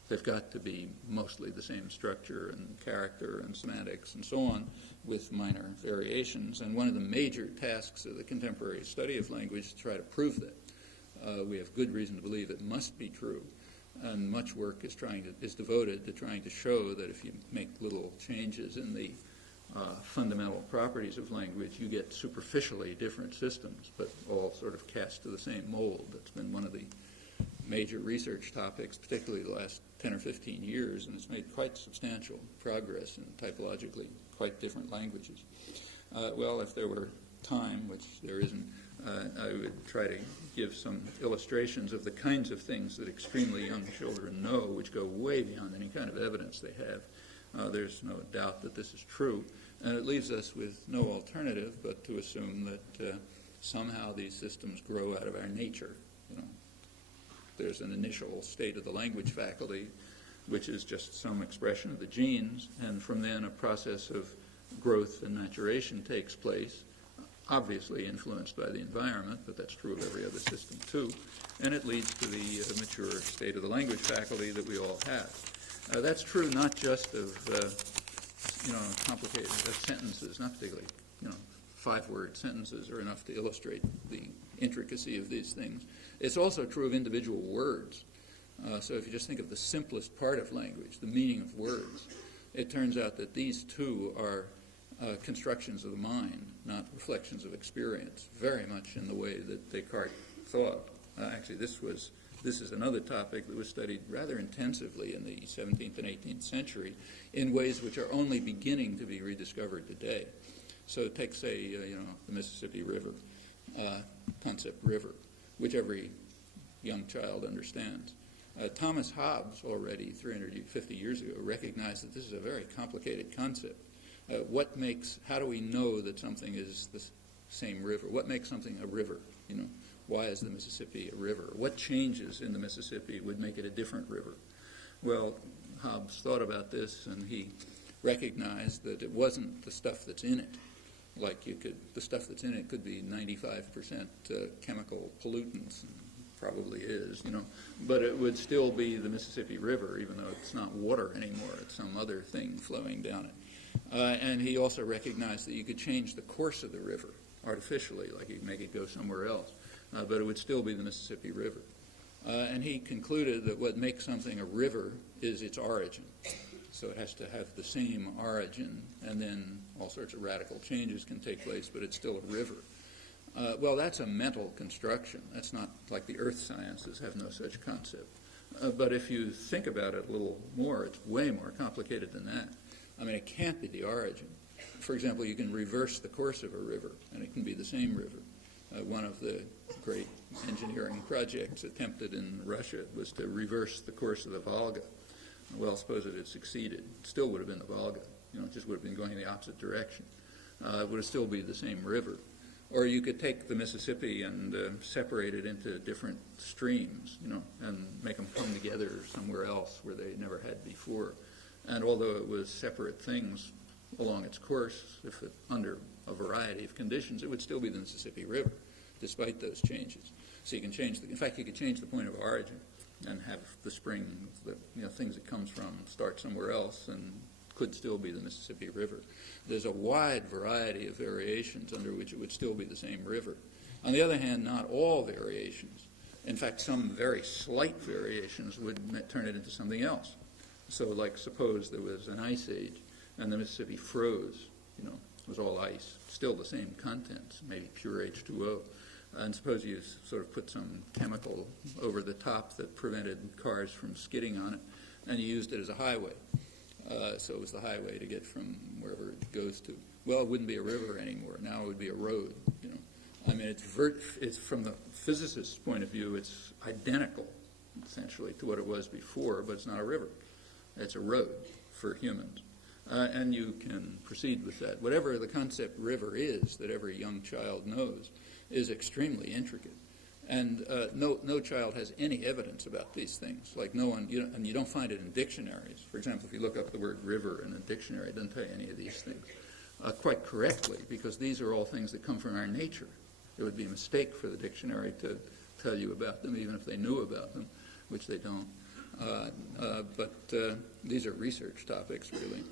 they've got to be mostly the same structure and character and semantics and so on, with minor variations. And one of the major tasks of the contemporary study of language is to try to prove that. We have good reason to believe it must be true. And much work is devoted to trying to show that if you make little changes in the fundamental properties of language, you get superficially different systems, but all sort of cast to the same mold. That's been one of the major research topics, particularly the last 10 or 15 years, and it's made quite substantial progress in typologically quite different languages. Well, if there were time, which there isn't, I would try to give some illustrations of the kinds of things that extremely young children know, which go way beyond any kind of evidence they have. There's no doubt that this is true, and it leaves us with no alternative but to assume that somehow these systems grow out of our nature. There's an initial state of the language faculty, which is just some expression of the genes, and from then a process of growth and maturation takes place, obviously influenced by the environment, but that's true of every other system too, and it leads to the mature state of the language faculty that we all have. That's true not just of complicated sentences, not particularly 5-word sentences are enough to illustrate the intricacy of these things. It's also true of individual words. So if you just think of the simplest part of language, the meaning of words, it turns out that these two are constructions of the mind, not reflections of experience, very much in the way that Descartes thought. Actually, this is another topic that was studied rather intensively in the 17th and 18th century in ways which are only beginning to be rediscovered today. So take, say, the Mississippi River, concept river, which every young child understands. Thomas Hobbes already 350 years ago recognized that this is a very complicated concept. How do we know that something is the same river? What makes something a river? Why is the Mississippi a river? What changes in the Mississippi would make it a different river? Well, Hobbes thought about this, and he recognized that it wasn't the stuff that's in it. The stuff that's in it could be 95% chemical pollutants, and probably is, but it would still be the Mississippi River, even though it's not water anymore. It's some other thing flowing down it. And he also recognized that you could change the course of the river artificially, like you could make it go somewhere else, but it would still be the Mississippi River. And he concluded that what makes something a river is its origin. So it has to have the same origin, and then all sorts of radical changes can take place, but it's still a river. Well, that's a mental construction. That's not like the earth sciences have no such concept. But if you think about it a little more, it's way more complicated than that. I mean, it can't be the origin. For example, you can reverse the course of a river, and it can be the same river. One of the great engineering projects attempted in Russia was to reverse the course of the Volga. Well, suppose it had succeeded. It still would have been the Volga. It just would have been going the opposite direction. It would still be the same river. Or you could take the Mississippi and separate it into different streams, and make them come together somewhere else where they never had before. And although it was separate things along its course, if it, under a variety of conditions, it would still be the Mississippi River, despite those changes. So you can change in fact, you could change the point of origin and have the spring, things it comes from, start somewhere else and could still be the Mississippi River. There's a wide variety of variations under which it would still be the same river. On the other hand, not all variations. In fact, some very slight variations would turn it into something else. So, like, suppose there was an ice age and the Mississippi froze, it was all ice, still the same contents, maybe pure H2O. And suppose you sort of put some chemical over the top that prevented cars from skidding on it, and you used it as a highway. So it was the highway to get from wherever it goes to. Well, it wouldn't be a river anymore. Now it would be a road. I mean, it's from the physicist's point of view, it's identical, essentially, to what it was before, but it's not a river. It's a road for humans. And you can proceed with that. Whatever the concept river is that every young child knows is extremely intricate. And no child has any evidence about these things. Like no one, and you don't find it in dictionaries. For example, if you look up the word river in a dictionary, it doesn't tell you any of these things quite correctly, because these are all things that come from our nature. It would be a mistake for the dictionary to tell you about them, even if they knew about them, which they don't. But these are research topics, really.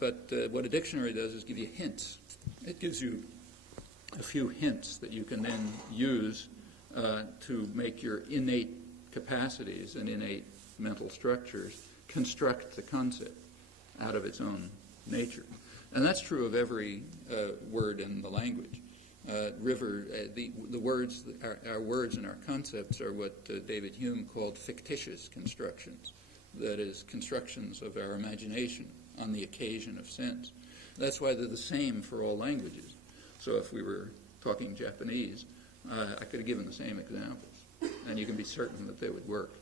But what a dictionary does is give you hints. It gives you a few hints that you can then use to make your innate capacities and innate mental structures construct the concept out of its own nature. And that's true of every word in the language. The words, our words and our concepts are what David Hume called fictitious constructions. That is, constructions of our imagination on the occasion of sense. That's why they're the same for all languages. So if we were talking Japanese, I could have given the same examples, and you can be certain that they would work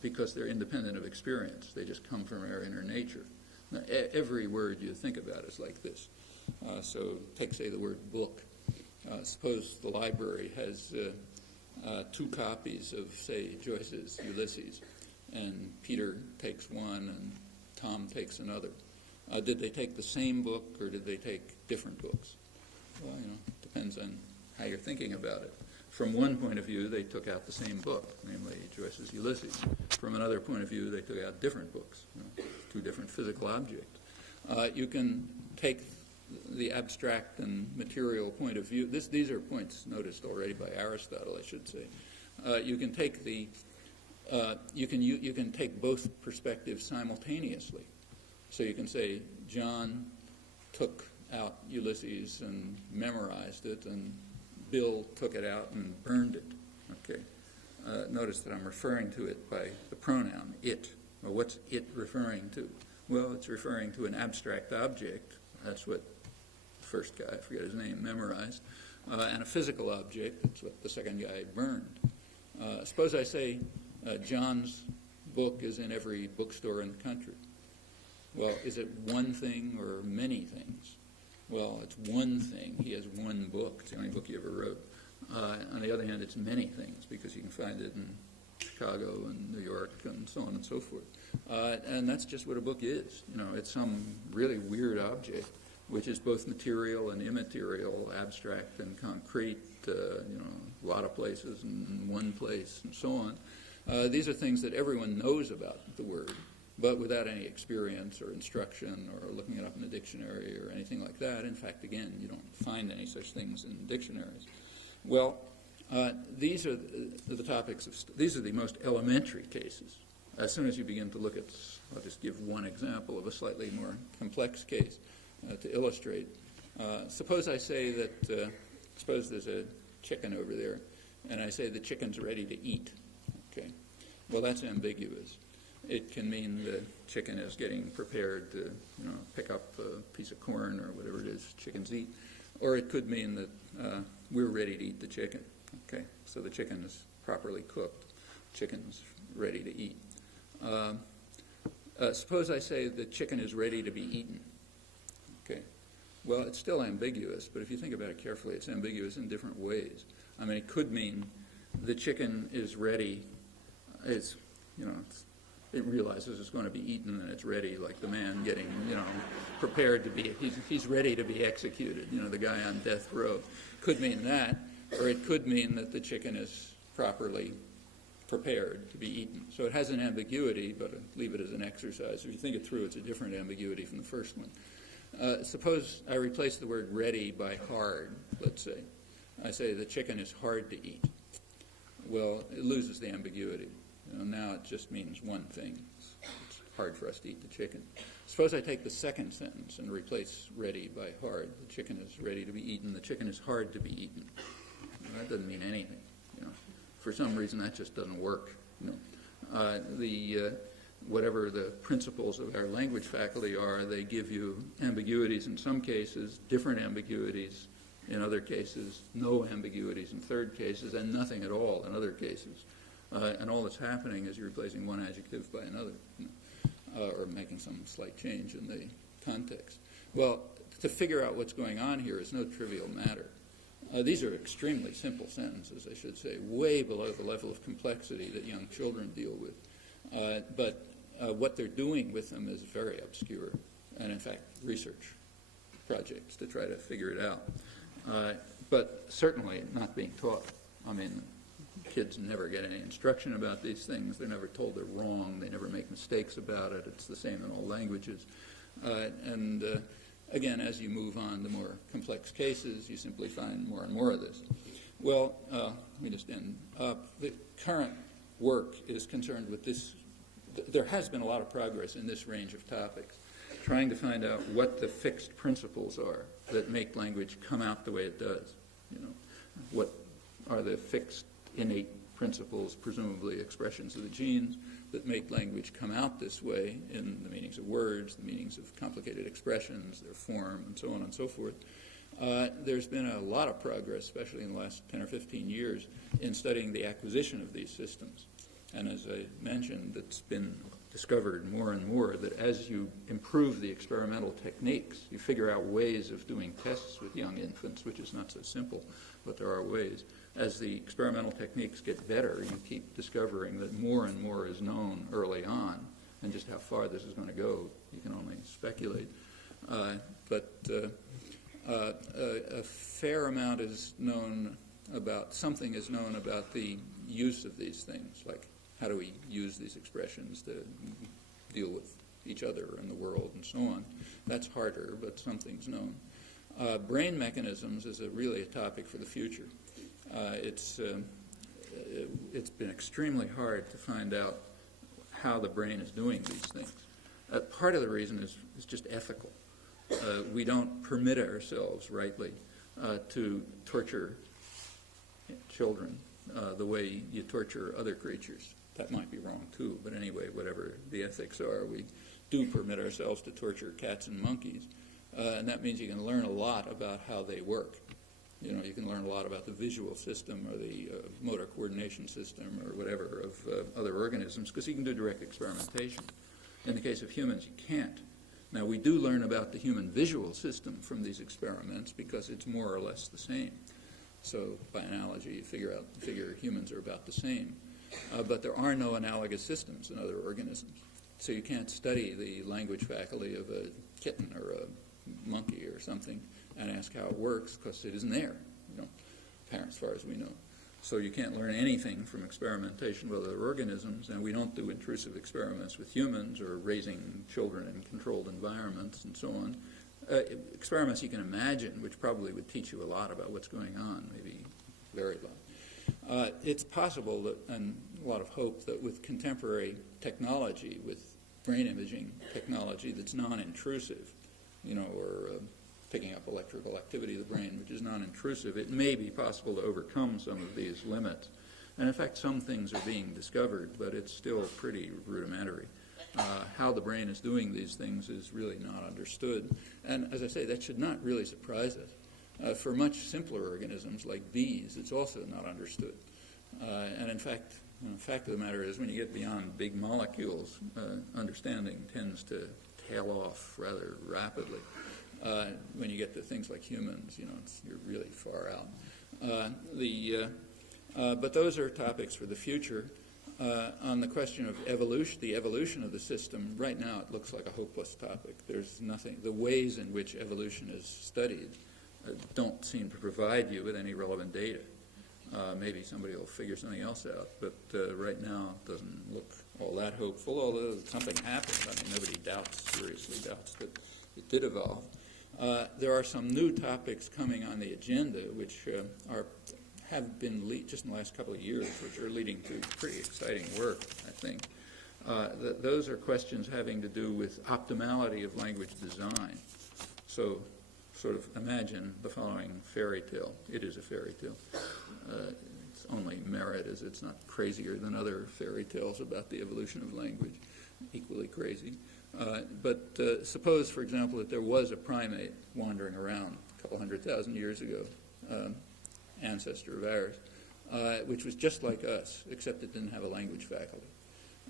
because they're independent of experience. They just come from our inner nature. Now, every word you think about is like this. So take, say, the word book. Suppose the library has 2 copies of, say, Joyce's Ulysses, and Peter takes one and Tom takes another. Did they take the same book or did they take different books? Well, it depends on how you're thinking about it. From one point of view, they took out the same book, namely Joyce's Ulysses. From another point of view, they took out different books, two different physical objects. You can take the abstract and material point of view. These are points noticed already by Aristotle, I should say. You can take you can take both perspectives simultaneously. So you can say John took out Ulysses and memorized it, and Bill took it out and burned it. Okay. Notice that I'm referring to it by the pronoun it. Well, what's it referring to? Well, it's referring to an abstract object. That's what the first guy, I forget his name, memorized. And a physical object. That's what the second guy burned. Suppose I say John's book is in every bookstore in the country. Well, is it one thing or many things? Well, it's one thing. He has one book. It's the only book he ever wrote. On the other hand, it's many things because you can find it in Chicago and New York and so on and so forth. And that's just what a book is. It's some really weird object, which is both material and immaterial, abstract and concrete, a lot of places and one place and so on. These are things that everyone knows about the word, but without any experience or instruction or looking it up in a dictionary or anything like that. In fact, again, you don't find any such things in dictionaries. Well, these are the topics these are the most elementary cases. As soon as you begin to look at, I'll just give one example of a slightly more complex case to illustrate. Suppose I say that, suppose there's a chicken over there, and I say the chicken's ready to eat. Okay. Well, that's ambiguous. It can mean the chicken is getting prepared to, pick up a piece of corn or whatever it is chickens eat. Or it could mean that we're ready to eat the chicken. Okay, so the chicken is properly cooked. Chicken's ready to eat. Suppose I say the chicken is ready to be eaten. Okay, well, it's still ambiguous, but if you think about it carefully, it's ambiguous in different ways. I mean, it could mean the chicken is ready. It realizes it's going to be eaten and it's ready, like the man getting, prepared to be, he's ready to be executed, the guy on death row. Could mean that, or it could mean that the chicken is properly prepared to be eaten. So it has an ambiguity, but leave it as an exercise. If you think it through, it's a different ambiguity from the first one. Suppose I replace the word ready by hard, let's say. I say the chicken is hard to eat. Well, it loses the ambiguity. Now it just means one thing. It's hard for us to eat the chicken. Suppose I take the second sentence and replace ready by hard. The chicken is ready to be eaten. The chicken is hard to be eaten. Well, that doesn't mean anything. For some reason, that just doesn't work. Whatever the principles of our language faculty are, they give you ambiguities in some cases, different ambiguities in other cases, no ambiguities in third cases, and nothing at all in other cases. And all that's happening is you're replacing one adjective by another, or making some slight change in the context. Well, to figure out what's going on here is no trivial matter. These are extremely simple sentences, I should say, way below the level of complexity that young children deal with. But what they're doing with them is very obscure, and in fact, research projects to try to figure it out. But certainly not being taught. I mean, kids never get any instruction about these things. They're never told they're wrong. They never make mistakes about it. It's the same in all languages. Again, as you move on to more complex cases, you simply find more and more of this. Well, let me just end up. The current work is concerned with this. There has been a lot of progress in this range of topics, trying to find out what the fixed principles are that make language come out the way it does. What are the fixed innate principles, presumably expressions of the genes, that make language come out this way in the meanings of words, the meanings of complicated expressions, their form, and so on and so forth. There's been a lot of progress, especially in the last 10 or 15 years, in studying the acquisition of these systems. And as I mentioned, it's been discovered more and more that as you improve the experimental techniques, you figure out ways of doing tests with young infants, which is not so simple, but there are ways. As the experimental techniques get better, you keep discovering that more and more is known early on, and just how far this is going to go, You can only speculate. But a fair amount is known about, something is known about the use of these things, like how do we use these expressions to deal with each other and the world and so on. That's harder, but something's known. Brain mechanisms is really a topic for the future. It's been extremely hard to find out how the brain is doing these things. Part of the reason is just ethical. We don't permit ourselves rightly to torture children the way you torture other creatures. That might be wrong too, but anyway, whatever the ethics are, we do permit ourselves to torture cats and monkeys. And that means you can learn a lot about how they work. You know, you can learn a lot about the visual system or the motor coordination system or whatever of other organisms, because you can do direct experimentation. In the case of humans, you can't. Now, we do learn about the human visual system from these experiments because it's more or less the same. So, by analogy, you figure humans are about the same. But there are no analogous systems in other organisms. So you can't study the language faculty of a kitten or a monkey or something and ask how it works, because it isn't there, as far as we know. So you can't learn anything from experimentation with other organisms, and we don't do intrusive experiments with humans or raising children in controlled environments and so on. Experiments you can imagine, which probably would teach you a lot about what's going on, maybe very lot. It's possible that, and a lot of hope, that with contemporary technology, with brain imaging technology that's non-intrusive, or picking up electrical activity of the brain, which is non-intrusive, it may be possible to overcome some of these limits. And in fact, some things are being discovered, but it's still pretty rudimentary. How the brain is doing these things is really not understood. And as I say, that should not really surprise us. For much simpler organisms like bees, it's also not understood. And in fact, the fact of the matter is, when you get beyond big molecules, understanding tends to tail off rather rapidly. When you get to things like humans, you're really far out. But those are topics for the future. On the question of evolution, the evolution of the system, right now it looks like a hopeless topic. There's nothing. The ways in which evolution is studied don't seem to provide you with any relevant data. Maybe somebody will figure something else out, but right now it doesn't look all that hopeful, although something happened. I mean, nobody seriously doubts that it did evolve. There are some new topics coming on the agenda which have been just in the last couple of years, which are leading to pretty exciting work, I think. Those are questions having to do with optimality of language design. So sort of imagine the following fairy tale. It is a fairy tale. Its only merit is it's not crazier than other fairy tales about the evolution of language, equally crazy. But suppose, for example, that there was a primate wandering around a couple 100,000 years ago, ancestor of ours, which was just like us, except it didn't have a language faculty.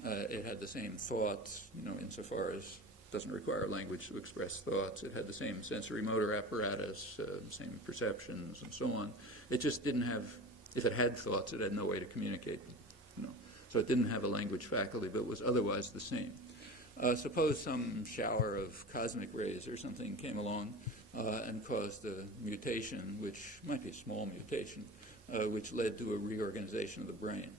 It had the same thoughts, insofar as it doesn't require language to express thoughts. It had the same sensory motor apparatus, same perceptions, and so on. It just didn't have, if it had thoughts, it had no way to communicate them. So it didn't have a language faculty, but was otherwise the same. Suppose some shower of cosmic rays or something came along and caused a mutation, which might be a small mutation, which led to a reorganization of the brain,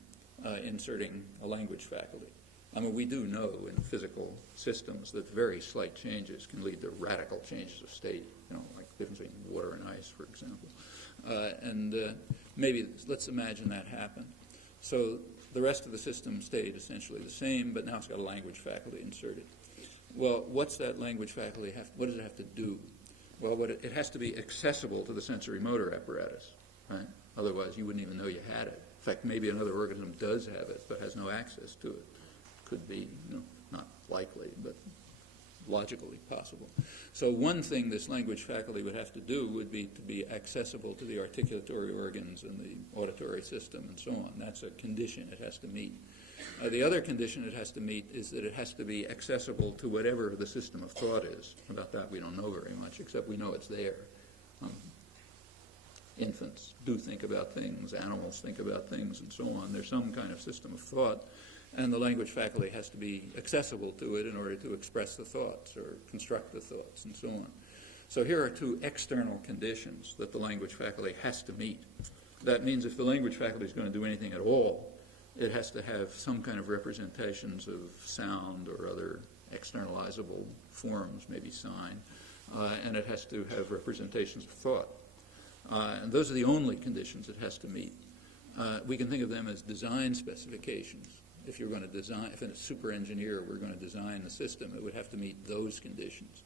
inserting a language faculty. I mean, we do know in physical systems that very slight changes can lead to radical changes of state, like the difference between water and ice, for example. Maybe let's imagine that happened. So the rest of the system stayed essentially the same, but now it's got a language faculty inserted. Well, what's that language faculty what does it have to do? Well, it has to be accessible to the sensory motor apparatus, right? Otherwise, you wouldn't even know you had it. In fact, maybe another organism does have it, but has no access to it. Could be, not likely, but logically possible. So one thing this language faculty would have to do would be to be accessible to the articulatory organs and the auditory system and so on. That's a condition it has to meet. The other condition it has to meet is that it has to be accessible to whatever the system of thought is. About that we don't know very much, except we know it's there. Infants do think about things, animals think about things, and so on. There's some kind of system of thought. And the language faculty has to be accessible to it in order to express the thoughts or construct the thoughts and so on. So here are two external conditions that the language faculty has to meet. That means if the language faculty is going to do anything at all, it has to have some kind of representations of sound or other externalizable forms, maybe sign, and it has to have representations of thought. And those are the only conditions it has to meet. We can think of them as design specifications. If you're going to design, if a super engineer were going to design the system, it would have to meet those conditions.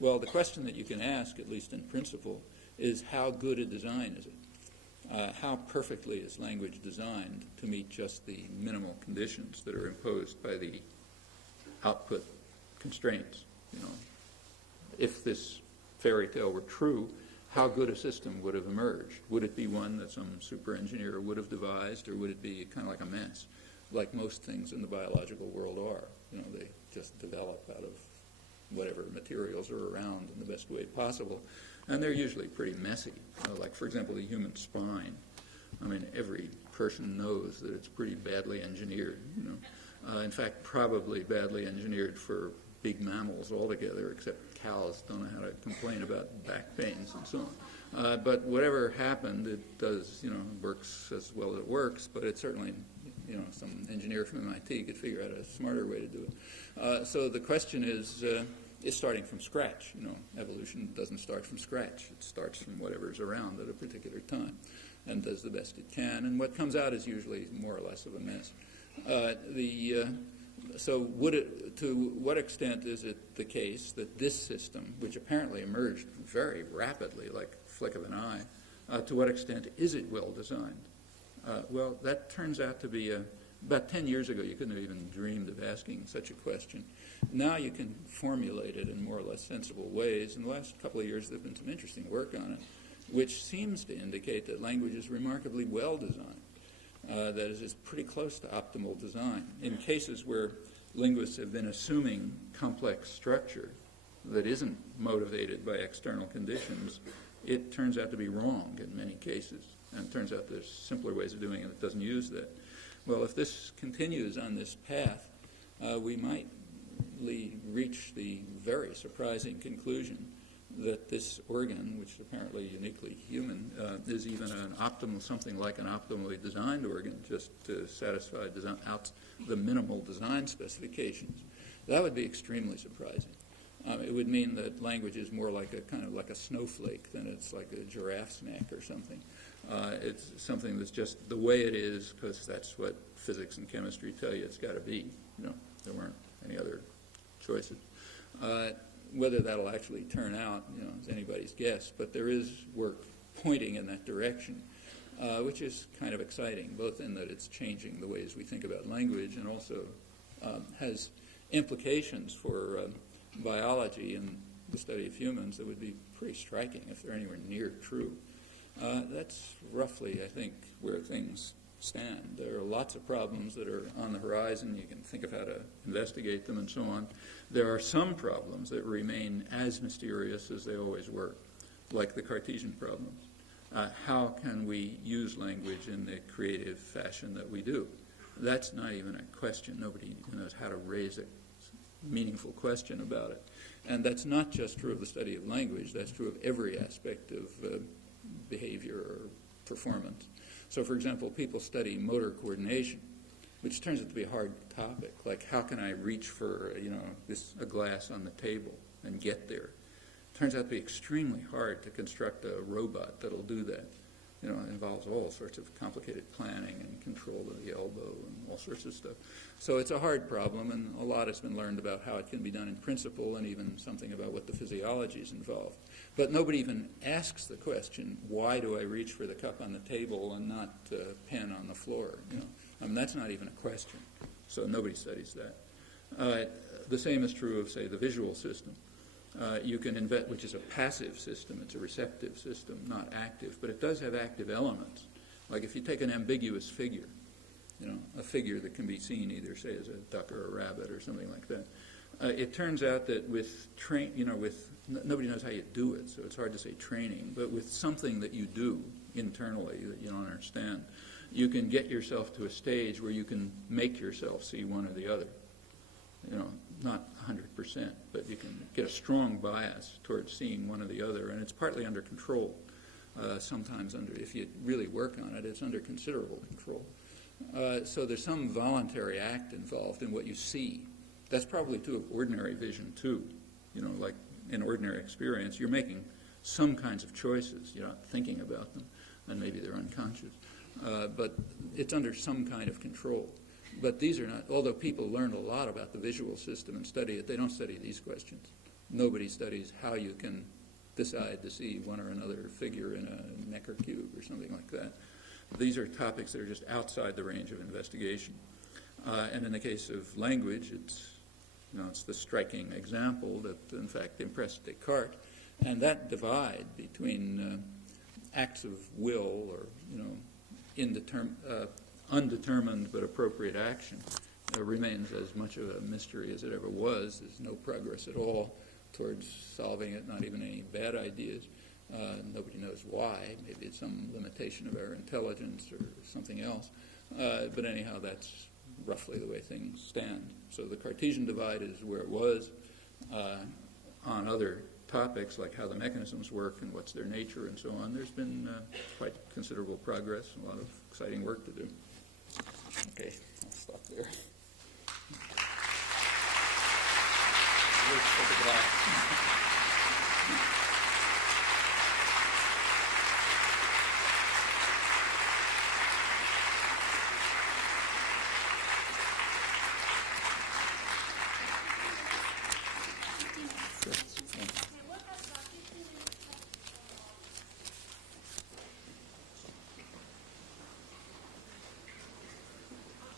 Well, the question that you can ask, at least in principle, is how good a design is it? How perfectly is language designed to meet just the minimal conditions that are imposed by the output constraints? You know, if this fairy tale were true, how good a system would have emerged? Would it be one that some super engineer would have devised, or would it be kind of like a mess, like most things in the biological world are? You know, they just develop out of whatever materials are around in the best way possible. And they're usually pretty messy. Like, for example, the human spine. I mean, every person knows that it's pretty badly engineered. You know, in fact, probably badly engineered for big mammals altogether, except cows don't know how to complain about back pains and so on. But whatever happened, it does, you know, works as well as it works, but it certainly, you know, some engineer from MIT could figure out a smarter way to do it. So the question is starting from scratch. You know, evolution doesn't start from scratch. It starts from whatever's around at a particular time and does the best it can. And what comes out is usually more or less of a mess. So to what extent is it the case that this system, which apparently emerged very rapidly, like a flick of an eye, to what extent is it well designed? Well, that turns out to be about 10 years ago, you couldn't have even dreamed of asking such a question. Now you can formulate it in more or less sensible ways. In the last couple of years, there has been some interesting work on it, which seems to indicate that language is remarkably well designed. That is, it's pretty close to optimal design. In cases where linguists have been assuming complex structure that isn't motivated by external conditions, it turns out to be wrong in many cases. And it turns out there's simpler ways of doing it that doesn't use that. Well, if this continues on this path, we might reach the very surprising conclusion that this organ, which is apparently uniquely human, is even an optimal, something like an optimally designed organ, just to satisfy the minimal design specifications. That would be extremely surprising. It would mean that language is more like a kind of like a snowflake than it's like a giraffe's neck or something. It's something that's just the way it is because that's what physics and chemistry tell you it's got to be. You know, there weren't any other choices. Whether that'll actually turn out, you know, is anybody's guess. But there is work pointing in that direction, which is kind of exciting, both in that it's changing the ways we think about language and also has implications for biology and the study of humans that would be pretty striking if they're anywhere near true. That's roughly, I think, where things stand. There are lots of problems that are on the horizon. You can think of how to investigate them and so on. There are some problems that remain as mysterious as they always were, like the Cartesian problems. How can we use language in the creative fashion that we do? That's not even a question. Nobody knows how to raise a meaningful question about it. And that's not just true of the study of language. That's true of every aspect of behavior or performance. So, for example, people study motor coordination, which turns out to be a hard topic. Like, how can I reach for, you know, a glass on the table and get there? It turns out to be extremely hard to construct a robot that'll do that. You know, it involves all sorts of complicated planning and control of the elbow and all sorts of stuff. So it's a hard problem, and a lot has been learned about how it can be done in principle and even something about what the physiology is involved. But nobody even asks the question, why do I reach for the cup on the table and not a pen on the floor? You know, I mean, that's not even a question. So nobody studies that. The same is true of, say, the visual system. You can invent, which is a passive system. It's a receptive system, not active, but it does have active elements. Like if you take an ambiguous figure, you know, a figure that can be seen either, say, as a duck or a rabbit or something like that. It turns out that with nobody knows how you do it, so it's hard to say training, but with something that you do internally that you don't understand, you can get yourself to a stage where you can make yourself see one or the other. You know, not 100%, but you can get a strong bias towards seeing one or the other, and it's partly under control. Sometimes if you really work on it, it's under considerable control. So there's some voluntary act involved in what you see. That's probably true of ordinary vision too. You know, like in ordinary experience, you're making some kinds of choices. You're not thinking about them, and maybe they're unconscious. But it's under some kind of control. But these are not, although people learn a lot about the visual system and study it, they don't study these questions. Nobody studies how you can decide to see one or another figure in a Necker cube or something like that. These are topics that are just outside the range of investigation. And in the case of language, it's the striking example that, in fact, impressed Descartes. And that divide between acts of will or, undetermined but appropriate action remains as much of a mystery as it ever was. There's no progress at all towards solving it, not even any bad ideas. Nobody knows why. Maybe it's some limitation of our intelligence or something else. But anyhow, that's roughly the way things stand. So the Cartesian divide is where it was. On other topics like how the mechanisms work and what's their nature and so on, there's been quite considerable progress, a lot of exciting work to do. Okay, I'll stop there.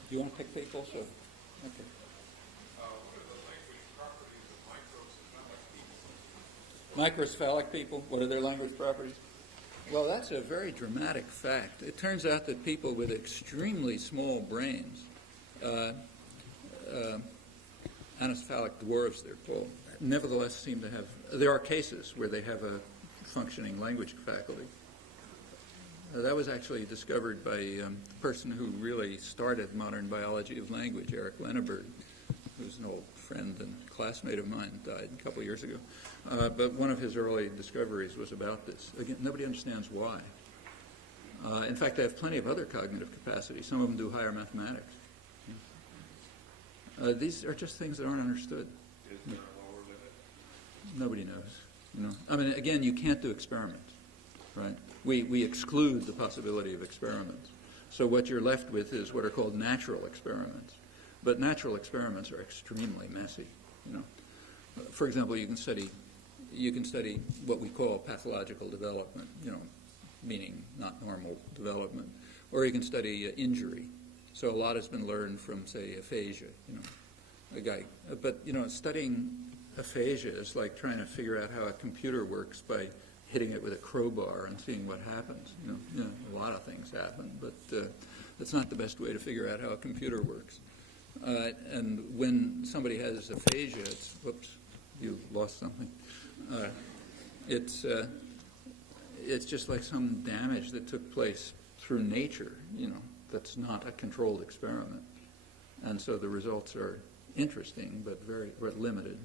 Do you want to take people? So, okay. What are the language properties of Microcephalic people, what are their language properties? Well, that's a very dramatic fact. It turns out that people with extremely small brains, anencephalic dwarves they're called, nevertheless seem to have, there are cases where they have a functioning language faculty. That was actually discovered by a person who really started modern biology of language, Eric Lenneberg, who's an old friend and classmate of mine, died a couple years ago. But one of his early discoveries was about this. Again, nobody understands why. In fact, they have plenty of other cognitive capacities. Some of them do higher mathematics. These are just things that aren't understood. Is there a lower limit? Nobody knows. I mean, again, you can't do experiments, right? We exclude the possibility of experiments. So what you're left with is what are called natural experiments. But natural experiments are extremely messy. For example, you can study what we call pathological development, meaning not normal development, or you can study injury. So a lot has been learned from, say, aphasia. But studying aphasia is like trying to figure out how a computer works by hitting it with a crowbar and seeing what happens. A lot of things happen, but that's not the best way to figure out how a computer works. And when somebody has aphasia, it's, whoops, you lost something. It's just like some damage that took place through nature, that's not a controlled experiment. And so the results are interesting, but very limited.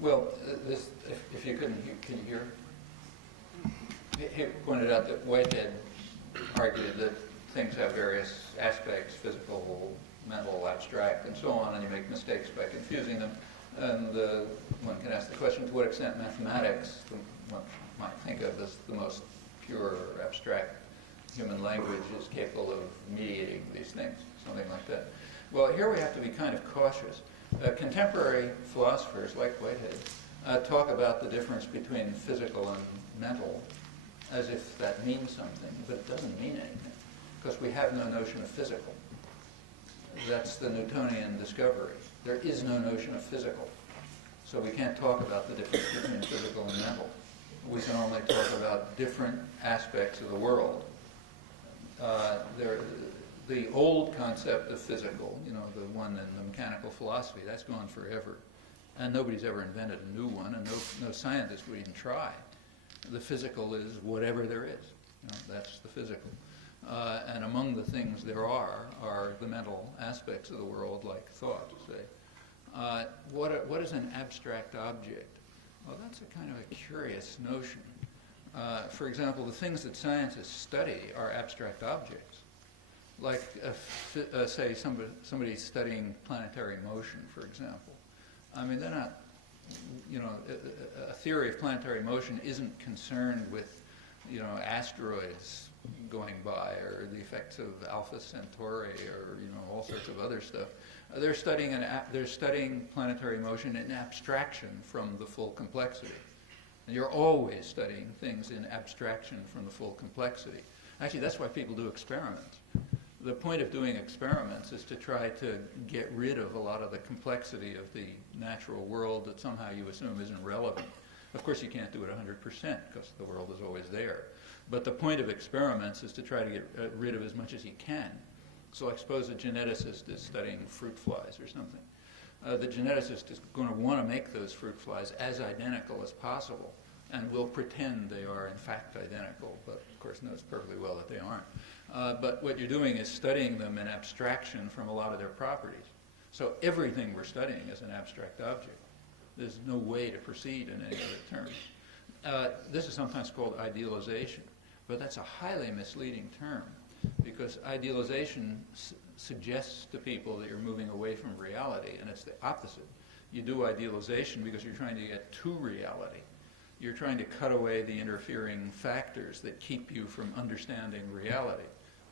Well, if you can you hear? He pointed out that Whitehead argued that things have various aspects, physical, mental, abstract, and so on, and you make mistakes by confusing them. And one can ask the question, to what extent mathematics, one might think of as the most pure, abstract human language, is capable of mediating these things, something like that. Well, here we have to be kind of cautious. Contemporary philosophers, like Whitehead, talk about the difference between physical and mental as if that means something, but it doesn't mean anything, because we have no notion of physical. That's the Newtonian discovery. There is no notion of physical. So we can't talk about the difference between physical and mental. We can only talk about different aspects of the world. The old concept of physical, you know, the one in the mechanical philosophy, that's gone forever. And nobody's ever invented a new one, and no scientist would even try. The physical is whatever there is. You know, that's the physical. And among the things there are the mental aspects of the world, like thought, say. What is an abstract object? Well, that's a kind of a curious notion. For example, the things that scientists study are abstract objects. Like, say, somebody studying planetary motion, for example. I mean, they're not, you know, a theory of planetary motion isn't concerned with, you know, asteroids going by or the effects of Alpha Centauri or, you know, all sorts of other stuff. They're studying planetary motion in abstraction from the full complexity. And you're always studying things in abstraction from the full complexity. Actually, that's why people do experiments. The point of doing experiments is to try to get rid of a lot of the complexity of the natural world that somehow you assume isn't relevant. Of course, you can't do it 100% because the world is always there. But the point of experiments is to try to get rid of as much as you can. So I suppose a geneticist is studying fruit flies or something. The geneticist is going to want to make those fruit flies as identical as possible and will pretend they are in fact identical, but of course knows perfectly well that they aren't. But what you're doing is studying them in abstraction from a lot of their properties. So everything we're studying is an abstract object. There's no way to proceed in any other terms. This is sometimes called idealization, but that's a highly misleading term because idealization suggests to people that you're moving away from reality, and it's the opposite. You do idealization because you're trying to get to reality. You're trying to cut away the interfering factors that keep you from understanding reality.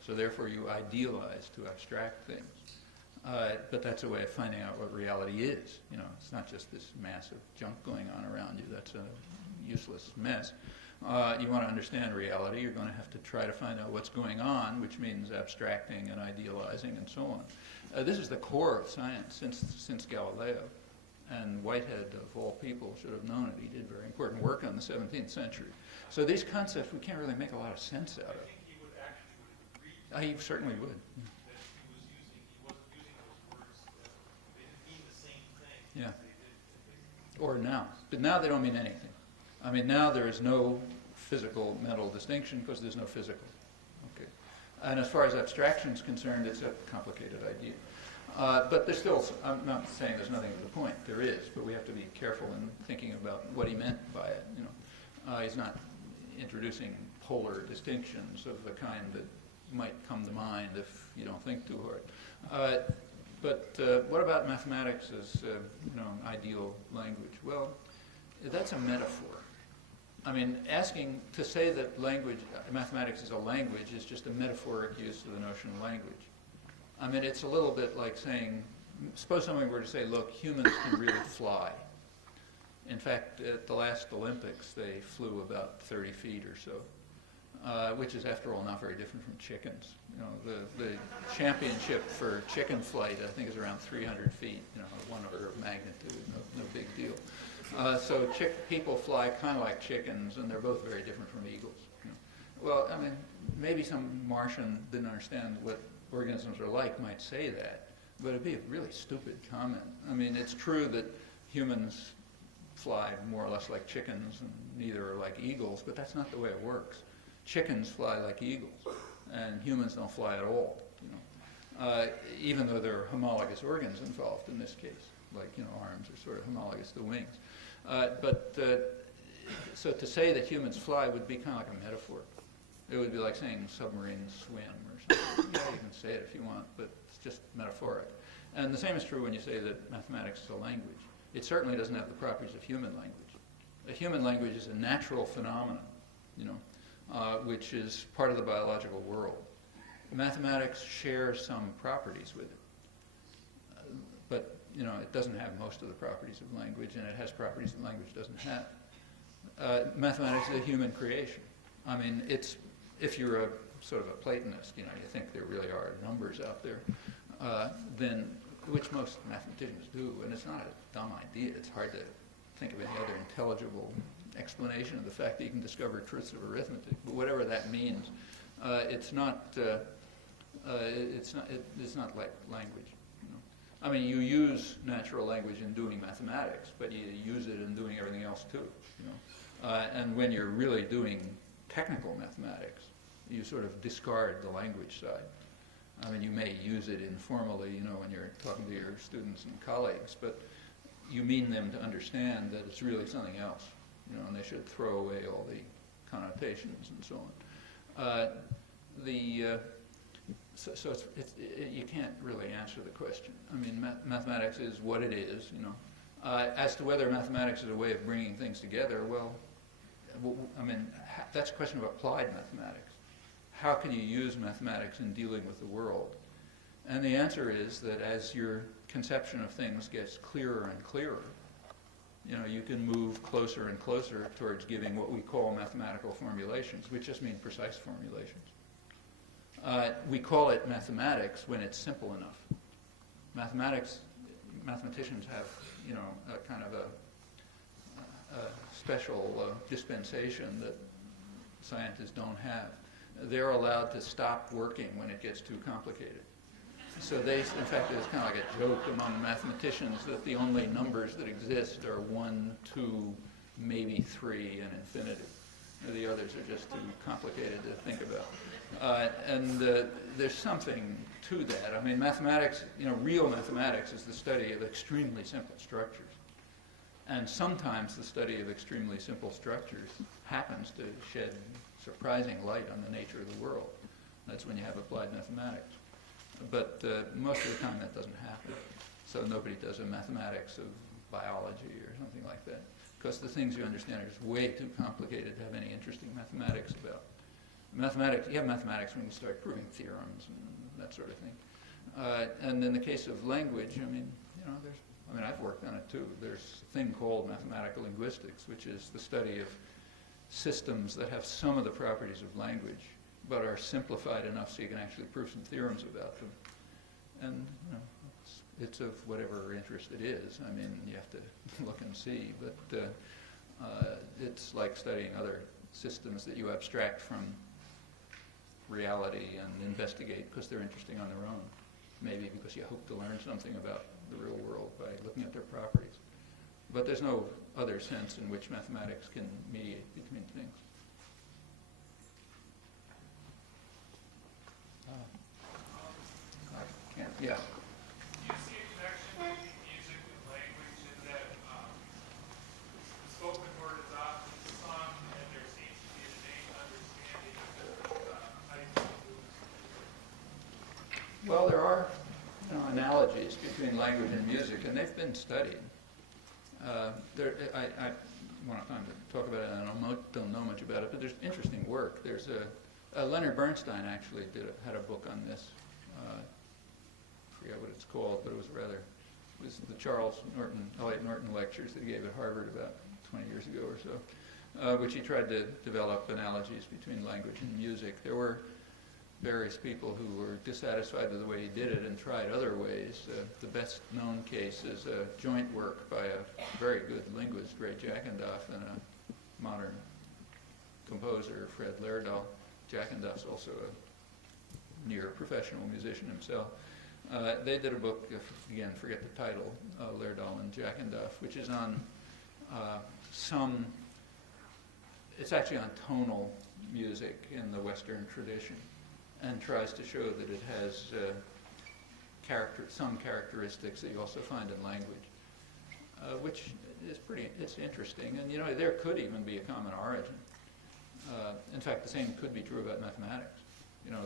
So therefore you idealize to abstract things. But that's a way of finding out what reality is. You know, it's not just this massive junk going on around you. That's a useless mess. You want to understand reality, you're going to have to try to find out what's going on, which means abstracting and idealizing and so on. This is the core of science since Galileo. And Whitehead, of all people, should have known it. He did very important work on the 17th century. So these concepts we can't really make a lot of sense out of. I think he would agree. He certainly would. That he wasn't using those words. They didn't mean the same thing. Yeah. They did. Or now. But now they don't mean anything. I mean, now there is no physical mental distinction because there's no physical. Okay. And as far as abstraction is concerned, it's a complicated idea. But there's still, I'm not saying there's nothing to the point. There is, but we have to be careful in thinking about what he meant by it. You know, he's not introducing polar distinctions of the kind that might come to mind if you don't think too hard. But what about mathematics as you know, ideal language? Well, that's a metaphor. I mean, asking to say that mathematics is a language is just a metaphoric use of the notion of language. I mean, it's a little bit like saying, suppose someone were to say, look, humans can really fly. In fact, at the last Olympics, they flew about 30 feet or so, which is, after all, not very different from chickens. You know, the championship for chicken flight, I think, is around 300 feet, you know, one order of magnitude, no big deal. So people fly kind of like chickens, and they're both very different from eagles. You know. Well, I mean, maybe some Martian didn't understand what organisms are like might say that, but it'd be a really stupid comment. I mean, it's true that humans fly more or less like chickens, and neither are like eagles, but that's not the way it works. Chickens fly like eagles, and humans don't fly at all. You know, even though there are homologous organs involved in this case, like, you know, arms are sort of homologous to wings. So to say that humans fly would be kind of like a metaphor. It would be like saying submarines swim or something. Yeah, you can say it if you want, but it's just metaphoric. And the same is true when you say that mathematics is a language. It certainly doesn't have the properties of human language. A human language is a natural phenomenon, you know, which is part of the biological world. Mathematics shares some properties with it. it doesn't have most of the properties of language, and it has properties that language doesn't have. Mathematics is a human creation. I mean, if you're a sort of a Platonist, you think there really are numbers out there, then, which most mathematicians do, and it's not a dumb idea. It's hard to think of any other intelligible explanation of the fact that you can discover truths of arithmetic. But whatever that means, it's not like language. I mean, you use natural language in doing mathematics, but you use it in doing everything else too. And when you're really doing technical mathematics, you sort of discard the language side. I mean, you may use it informally, when you're talking to your students and colleagues, but you mean them to understand that it's really something else, and they should throw away all the connotations and so on. So you can't really answer the question. I mean, mathematics is what it is, As to whether mathematics is a way of bringing things together, well, I mean, that's a question of applied mathematics. How can you use mathematics in dealing with the world? And the answer is that as your conception of things gets clearer and clearer, you can move closer and closer towards giving what we call mathematical formulations, which just mean precise formulations. We call it mathematics when it's simple enough. Mathematicians have, a kind of a special dispensation that scientists don't have. They're allowed to stop working when it gets too complicated. So in fact, it's kind of like a joke among mathematicians that the only numbers that exist are 1, 2, maybe 3, and infinity. The others are just too complicated to think about. There's something to that. I mean, mathematics, real mathematics is the study of extremely simple structures. And sometimes the study of extremely simple structures happens to shed surprising light on the nature of the world. That's when you have applied mathematics. But most of the time that doesn't happen. So nobody does a mathematics of biology or something like that, because the things you understand are just way too complicated to have any interesting mathematics about. You have mathematics when you start proving theorems and that sort of thing. And in the case of language, I've worked on it too. There's a thing called mathematical linguistics, which is the study of systems that have some of the properties of language, but are simplified enough so you can actually prove some theorems about them. And it's of whatever interest it is. I mean, you have to look and see, but it's like studying other systems that you abstract from reality and investigate because they're interesting on their own. Maybe because you hope to learn something about the real world by looking at their properties. But there's no other sense in which mathematics can mediate between things. Yeah. Do you see a connection between music and language in that the spoken word is often sung, and there seems to be an innate understanding of the ideas? Well, there are analogies between language and music, and they've been studied. I won't have time to talk about it, and I don't know much about it, but there's interesting work. There's Leonard Bernstein actually had a book on this. I forget what it's called, but it was the Charles Eliot Norton lectures that he gave at Harvard about 20 years ago or so, which he tried to develop analogies between language and music. There were various people who were dissatisfied with the way he did it and tried other ways. The best known case is a joint work by a very good linguist, Ray Jackendoff, and a modern composer, Fred Lerdahl. Jackendoff's also a near professional musician himself. They did a book, again, forget the title, Lerdahl and Jackendoff, which is on it's actually on tonal music in the Western tradition, and tries to show that it has some characteristics that you also find in language, which is it's interesting. And there could even be a common origin. In fact, the same could be true about mathematics.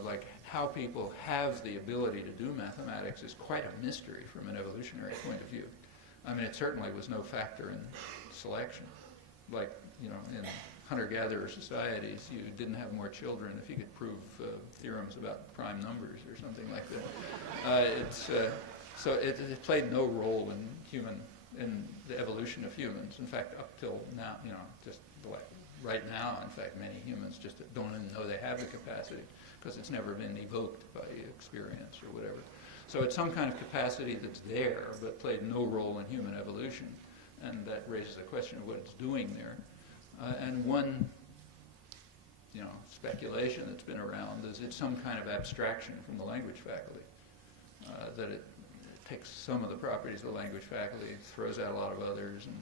Like how people have the ability to do mathematics is quite a mystery from an evolutionary point of view. I mean, it certainly was no factor in selection. Like, in hunter-gatherer societies, you didn't have more children if you could prove theorems about prime numbers or something like that. So it played no role in the evolution of humans. In fact, up till now, just like right now, in fact, many humans just don't even know they have the capacity because it's never been evoked by experience or whatever. So it's some kind of capacity that's there but played no role in human evolution, and that raises the question of what it's doing there. And one speculation that's been around is it's some kind of abstraction from the language faculty, that it takes some of the properties of the language faculty, throws out a lot of others, and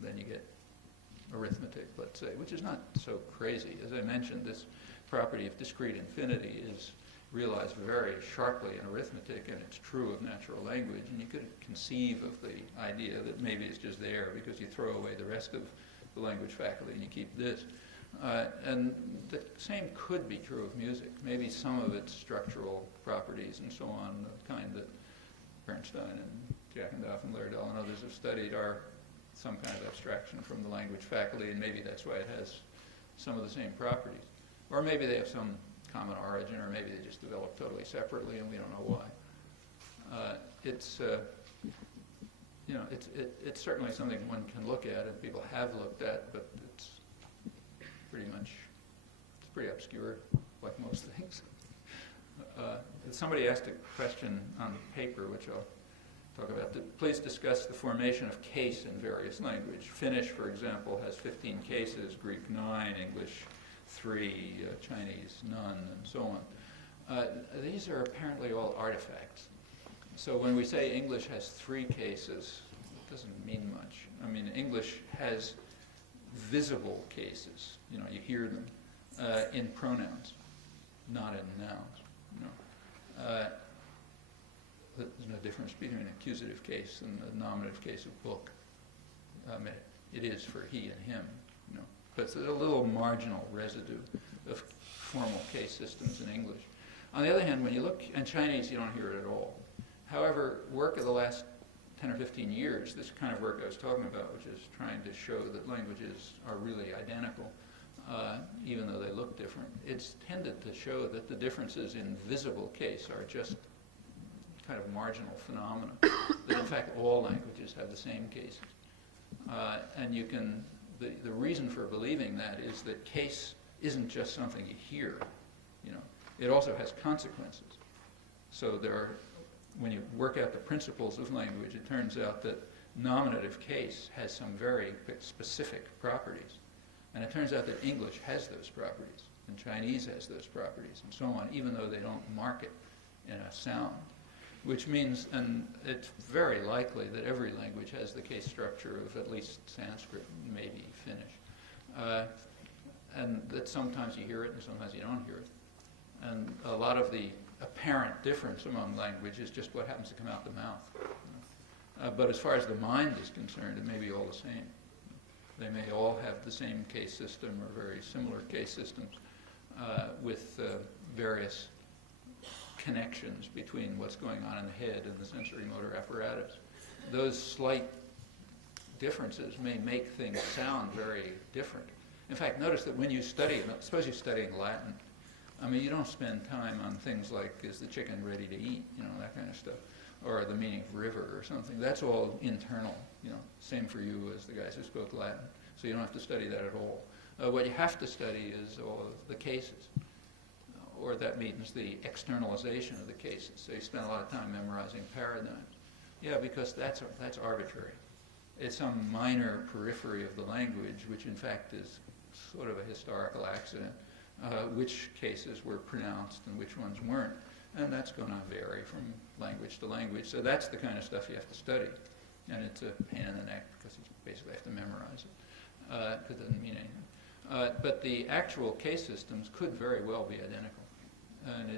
then you get arithmetic, let's say, which is not so crazy. As I mentioned, this property of discrete infinity is realized very sharply in arithmetic, and it's true of natural language, and you could conceive of the idea that maybe it's just there because you throw away the rest of the language faculty and you keep this. And the same could be true of music. Maybe some of its structural properties and so on, the kind that Bernstein and Jackendoff and Lardell and others have studied, are some kind of abstraction from the language faculty, and maybe that's why it has some of the same properties. Or maybe they have some common origin, or maybe they just develop totally separately and we don't know why. It's certainly something one can look at, and people have looked at, but it's pretty obscure, like most things. Somebody asked a question on paper, which I'll talk about. Please discuss the formation of case in various language. Finnish, for example, has 15 cases, Greek 9, English 3, Chinese none, and so on. These are apparently all artifacts. So when we say English has 3 cases, it doesn't mean much. I mean, English has visible cases. You hear them in pronouns, not in nouns. There's no difference between an accusative case and a nominative case of book. It is for he and him, but it's a little marginal residue of formal case systems in English. On the other hand, when you look in Chinese, you don't hear it at all. However, work of the last 10 or 15 years, this kind of work I was talking about, which is trying to show that languages are really identical, even though they look different, it's tended to show that the differences in visible case are just kind of marginal phenomena, that in fact all languages have the same cases. And the reason for believing that is that case isn't just something you hear, it also has consequences. So when you work out the principles of language, it turns out that nominative case has some very specific properties. And it turns out that English has those properties, and Chinese has those properties, and so on, even though they don't mark it in a sound. Which means, and it's very likely that every language has the case structure of at least Sanskrit, maybe Finnish. And that sometimes you hear it and sometimes you don't hear it. And a lot of the apparent difference among languages is just what happens to come out the mouth. But as far as the mind is concerned, it may be all the same. They may all have the same case system or very similar case systems with various connections between what's going on in the head and the sensory motor apparatus. Those slight differences may make things sound very different. In fact, notice that when you study, suppose you're studying Latin, you don't spend time on things like, is the chicken ready to eat, that kind of stuff, or the meaning of river or something. That's all internal, same for you as the guys who spoke Latin. So you don't have to study that at all. What you have to study is all of the cases, or that means the externalization of the cases. So you spend a lot of time memorizing paradigms. Yeah, because that's arbitrary. It's some minor periphery of the language, which in fact is sort of a historical accident. Which cases were pronounced and which ones weren't. And that's going to vary from language to language. So that's the kind of stuff you have to study. And it's a pain in the neck because you basically have to memorize it, because it doesn't mean anything. But the actual case systems could very well be identical. And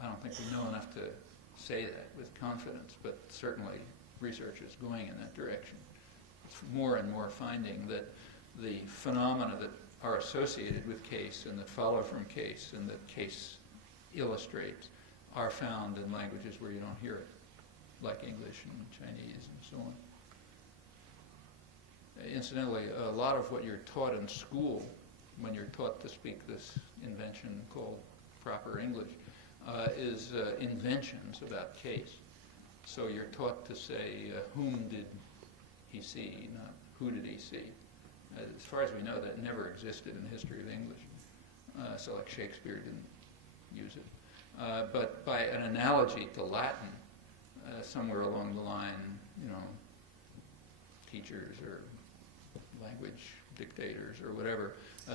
I don't think we know enough to say that with confidence, but certainly research is going in that direction. It's more and more finding that the phenomena that are associated with case and that follow from case and that case illustrates are found in languages where you don't hear it, like English and Chinese and so on. Incidentally, a lot of what you're taught in school, when you're taught to speak this invention called proper English, is inventions about case. So you're taught to say, whom did he see, not who did he see. As far as we know, that never existed in the history of English. So like Shakespeare didn't use it. But by an analogy to Latin, somewhere along the line, teachers or language dictators or whatever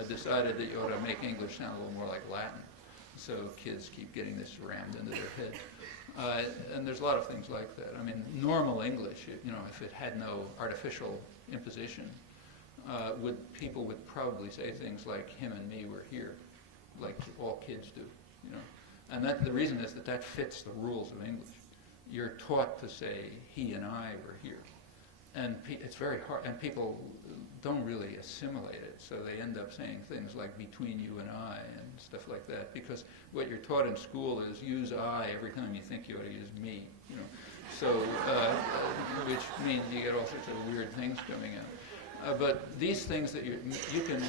decided that you ought to make English sound a little more like Latin. So kids keep getting this rammed into their head. And there's a lot of things like that. I mean, normal English, if it had no artificial imposition, people would probably say things like him and me were here, like all kids do, And the reason is that fits the rules of English. You're taught to say he and I were here. And it's very hard, and people don't really assimilate it, so they end up saying things like between you and I and stuff like that, because what you're taught in school is use I every time you think you ought to use me, So, which means you get all sorts of weird things coming out. But these things that you can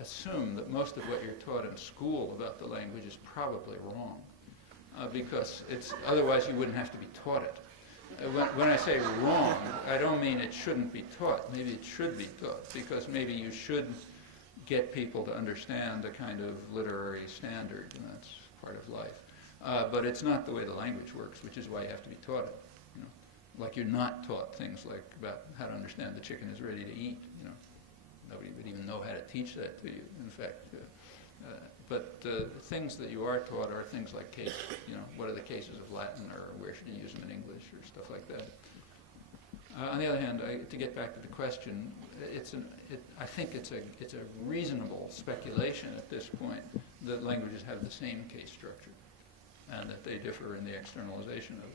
assume that most of what you're taught in school about the language is probably wrong, because otherwise you wouldn't have to be taught it. When I say wrong, I don't mean it shouldn't be taught. Maybe it should be taught, because maybe you should get people to understand a kind of literary standard, and that's part of life. But it's not the way the language works, which is why you have to be taught it. Like you're not taught things like about how to understand the chicken is ready to eat. Nobody would even know how to teach that to you, in fact. But things that you are taught are things like case. What are the cases of Latin, or where should you use them in English, or stuff like that. On the other hand, to get back to the question, I think it's a reasonable speculation at this point that languages have the same case structure, and that they differ in the externalization of it.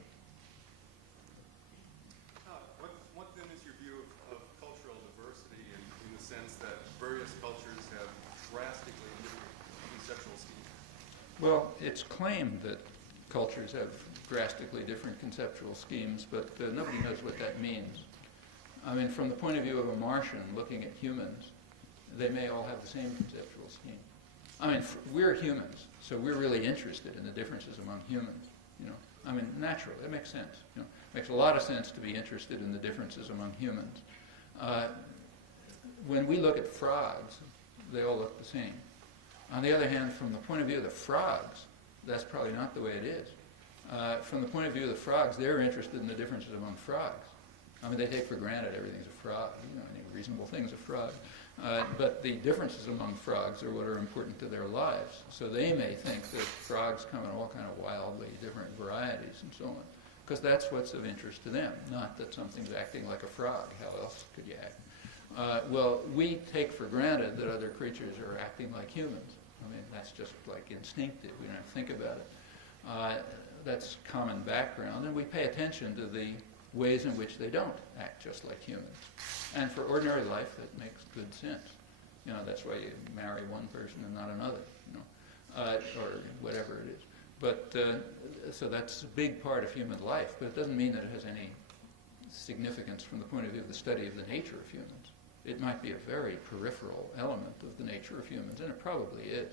What then is your view of cultural diversity in the sense that various cultures have drastically different conceptual schemes? Well, it's claimed that cultures have drastically different conceptual schemes, but nobody knows what that means. I mean, from the point of view of a Martian looking at humans, they may all have the same conceptual scheme. I mean, we're humans, so we're really interested in the differences among humans. I mean, naturally, it makes sense. It makes a lot of sense to be interested in the differences among humans. When we look at frogs, they all look the same. On the other hand, from the point of view of the frogs, that's probably not the way it is. From the point of view of the frogs, they're interested in the differences among frogs. I mean, they take for granted everything's a frog. Any reasonable thing's a frog. But the differences among frogs are what are important to their lives. So they may think that frogs come in all kind of wildly different varieties and so on, because that's what's of interest to them, not that something's acting like a frog. How else could you act? Well, we take for granted that other creatures are acting like humans. I mean, that's just like instinctive. We don't have to think about it. That's common background, and we pay attention to the ways in which they don't act just like humans. And for ordinary life, that makes good sense. That's why you marry one person and not another, or whatever it is. But so that's a big part of human life, but it doesn't mean that it has any significance from the point of view of the study of the nature of humans. It might be a very peripheral element of the nature of humans, and it probably is.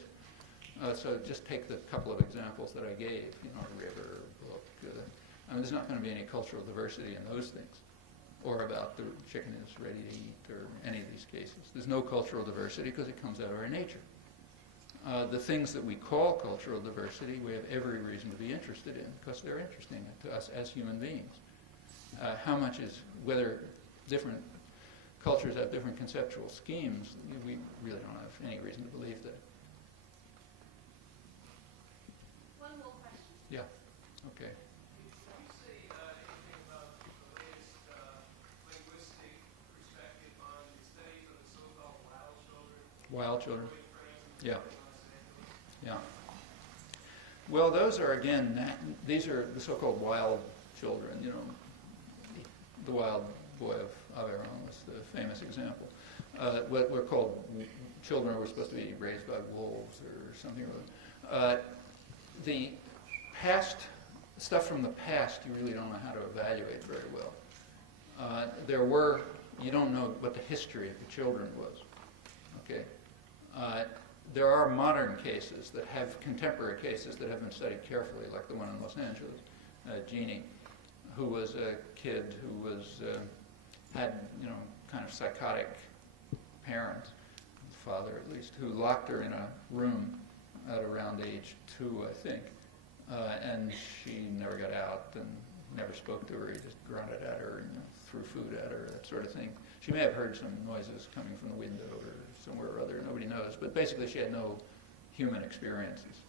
So just take the couple of examples that I gave, a river, book. I mean, there's not going to be any cultural diversity in those things, or about the chicken is ready to eat, or any of these cases. There's no cultural diversity because it comes out of our nature. The things that we call cultural diversity, we have every reason to be interested in, because they're interesting to us as human beings. Whether different cultures have different conceptual schemes, we really don't have any reason to believe that. One more question. Yeah, okay. Can you say anything about the latest linguistic perspective on the studies of the so-called wild children? Wild children. Yeah. Los Angeles? Yeah. Well, those are, again, these are the so-called wild children. The wild boy of Aveyron was the famous example. What were called children who were supposed to be raised by wolves or something or other. The past, stuff from the past, you really don't know how to evaluate very well. You don't know what the history of the children was. Okay? there are modern cases that have contemporary cases that have been studied carefully, like the one in Los Angeles, Jeannie, who was a kid who was had kind of psychotic parents, father at least, who locked her in a room at around age 2, I think, and she never got out and never spoke to her. He just grunted at her and threw food at her, that sort of thing. She may have heard some noises coming from the window or somewhere or other. Nobody knows. But basically, she had no human experiences,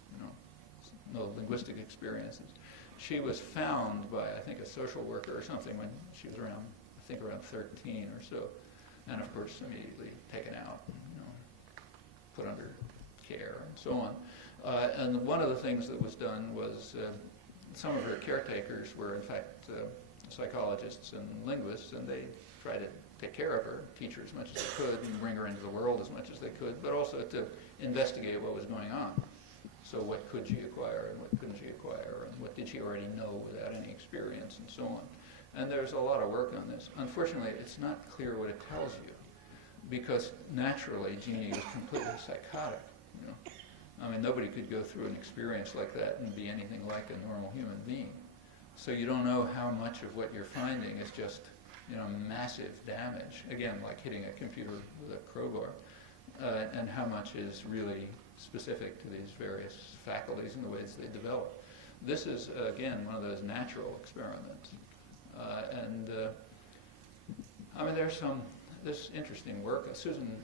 no linguistic experiences. She was found by, I think, a social worker or something when she was around, I think, around 13 or so, and of course, immediately taken out, put under care and so on. And one of the things that was done was some of her caretakers were, in fact, psychologists and linguists, and they tried to take care of her, teach her as much as they could, and bring her into the world as much as they could, but also to investigate what was going on. So what could she acquire and what couldn't she acquire, and what did she already know without any experience, and so on. And there's a lot of work on this. Unfortunately, it's not clear what it tells you, because naturally, Jeannie was completely psychotic. I mean, nobody could go through an experience like that and be anything like a normal human being. So you don't know how much of what you're finding is just, massive damage, again, like hitting a computer with a crowbar, and how much is really specific to these various faculties and the ways they develop. This is, again, one of those natural experiments. I mean, there's this interesting work. Susan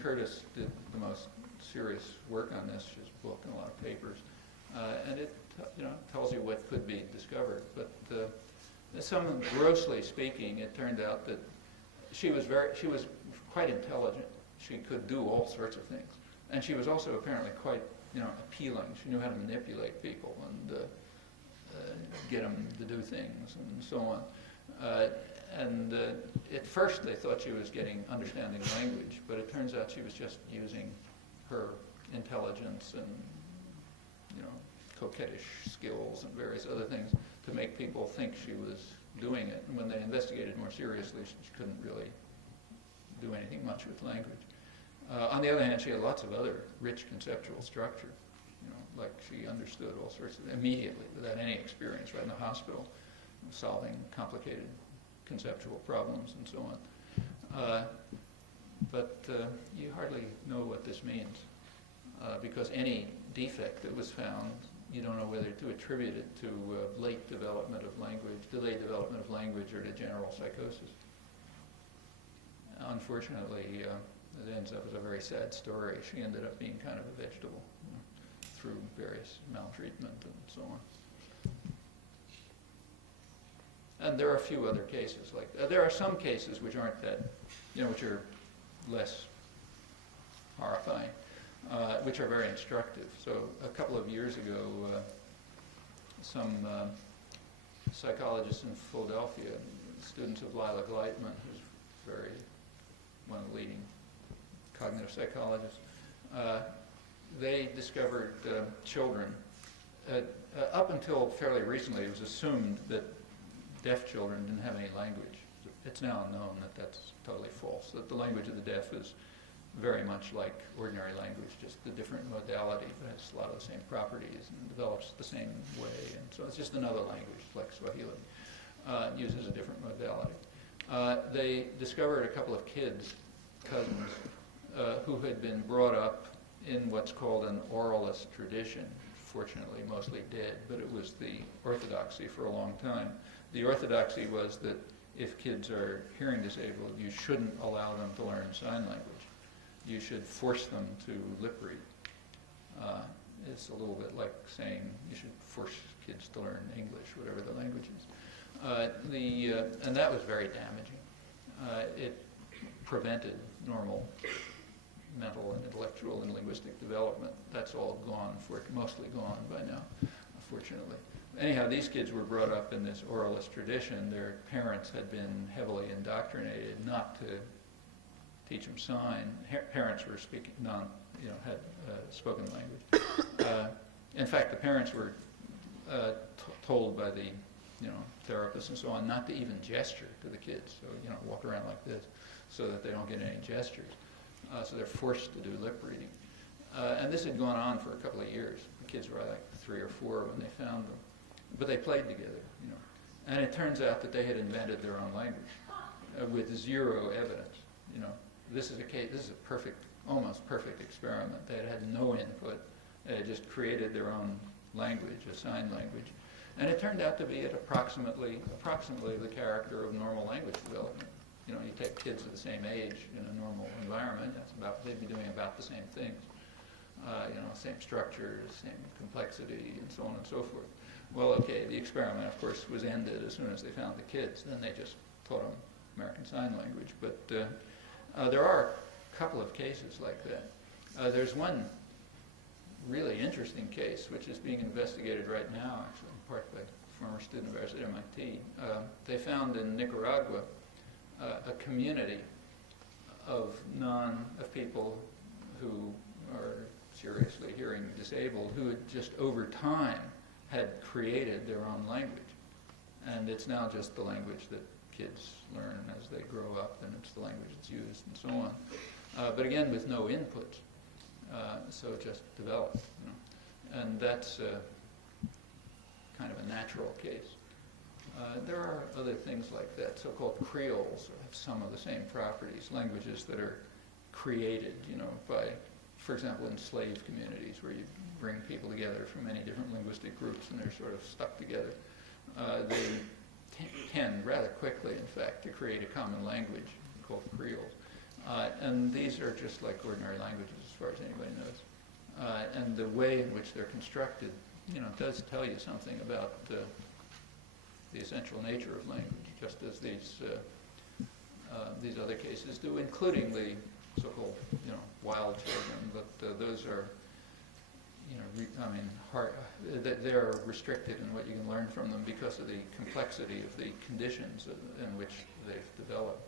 Curtis did the most serious work on this. She has a book and a lot of papers, and it tells you what could be discovered. But grossly speaking, it turned out that she was quite intelligent. She could do all sorts of things, and she was also apparently quite appealing. She knew how to manipulate people and get them to do things and so on. At first they thought she was understanding language, but it turns out she was just using her intelligence and coquettish skills and various other things to make people think she was doing it. And when they investigated more seriously, she couldn't really do anything much with language. On the other hand, she had lots of other rich conceptual structure. Like she understood all sorts of, immediately, without any experience, right in the hospital, solving complicated conceptual problems and so on. But you hardly know what this means, because any defect that was found, you don't know whether to attribute it to late development of language, delayed development of language, or to general psychosis. Unfortunately, it ends up as a very sad story. She ended up being kind of a vegetable through various maltreatment and so on. And there are a few other cases like there are some cases which aren't that, which are less horrifying, which are very instructive. So a couple of years ago, some psychologists in Philadelphia, students of Lila Gleitman, who's one of the leading cognitive psychologists, they discovered children. Up until fairly recently, it was assumed that deaf children didn't have any language. It's now known that that's totally false, that the language of the deaf is very much like ordinary language, just a different modality, but has a lot of the same properties and develops the same way. And so it's just another language, like Swahili, uses a different modality. They discovered a couple of kids, cousins, who had been brought up in what's called an oralist tradition, fortunately mostly dead, but it was the orthodoxy for a long time. The orthodoxy was that if kids are hearing disabled, you shouldn't allow them to learn sign language. You should force them to lip read. It's a little bit like saying you should force kids to learn English, whatever the language is. And that was very damaging. It prevented normal mental and intellectual and linguistic development. That's all gone, mostly gone by now, fortunately. Anyhow, these kids were brought up in this oralist tradition. Their parents had been heavily indoctrinated not to teach them sign. Parents were speaking had spoken language. In fact, the parents were told by the therapists and so on, not to even gesture to the kids. So, walk around like this so that they don't get any gestures. So they're forced to do lip reading. And this had gone on for a couple of years. The kids were like 3 or 4 when they found them. But they played together, And it turns out that they had invented their own language with zero evidence. This is a case. This is a perfect, almost perfect experiment. They had no input. They had just created their own language, a sign language, and it turned out to be at approximately the character of normal language development. You take kids of the same age in a normal environment. They'd be doing about the same things. Same structures, same complexity, and so on and so forth. Well, okay, the experiment, of course, was ended as soon as they found the kids. Then they just taught them American Sign Language. But there are a couple of cases like that. There's one really interesting case, which is being investigated right now, actually, in part by a former student of ours at MIT. They found in Nicaragua a community of people who are seriously hearing disabled, who had just over time had created their own language. And it's now just the language that kids learn as they grow up, and it's the language that's used and so on. But again, with no inputs. So it just developed. And that's kind of a natural case. There are other things like that. So-called creoles have some of the same properties, languages that are created, by, for example, in slave communities where you bring people together from many different linguistic groups and they're sort of stuck together. They tend rather quickly, in fact, to create a common language called creoles. And these are just like ordinary languages as far as anybody knows. And the way in which they're constructed, does tell you something about the essential nature of language, just as these other cases do, including the so-called, wild children. But those are, they're restricted in what you can learn from them because of the complexity of the conditions in which they've developed.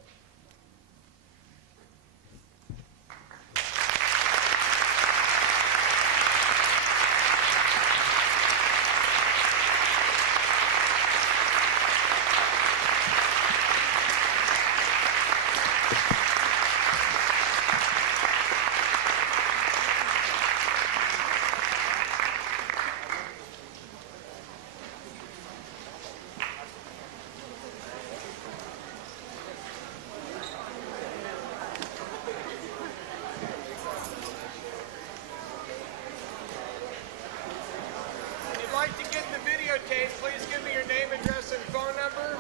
Please give me your name, address, and phone number.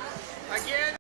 Again,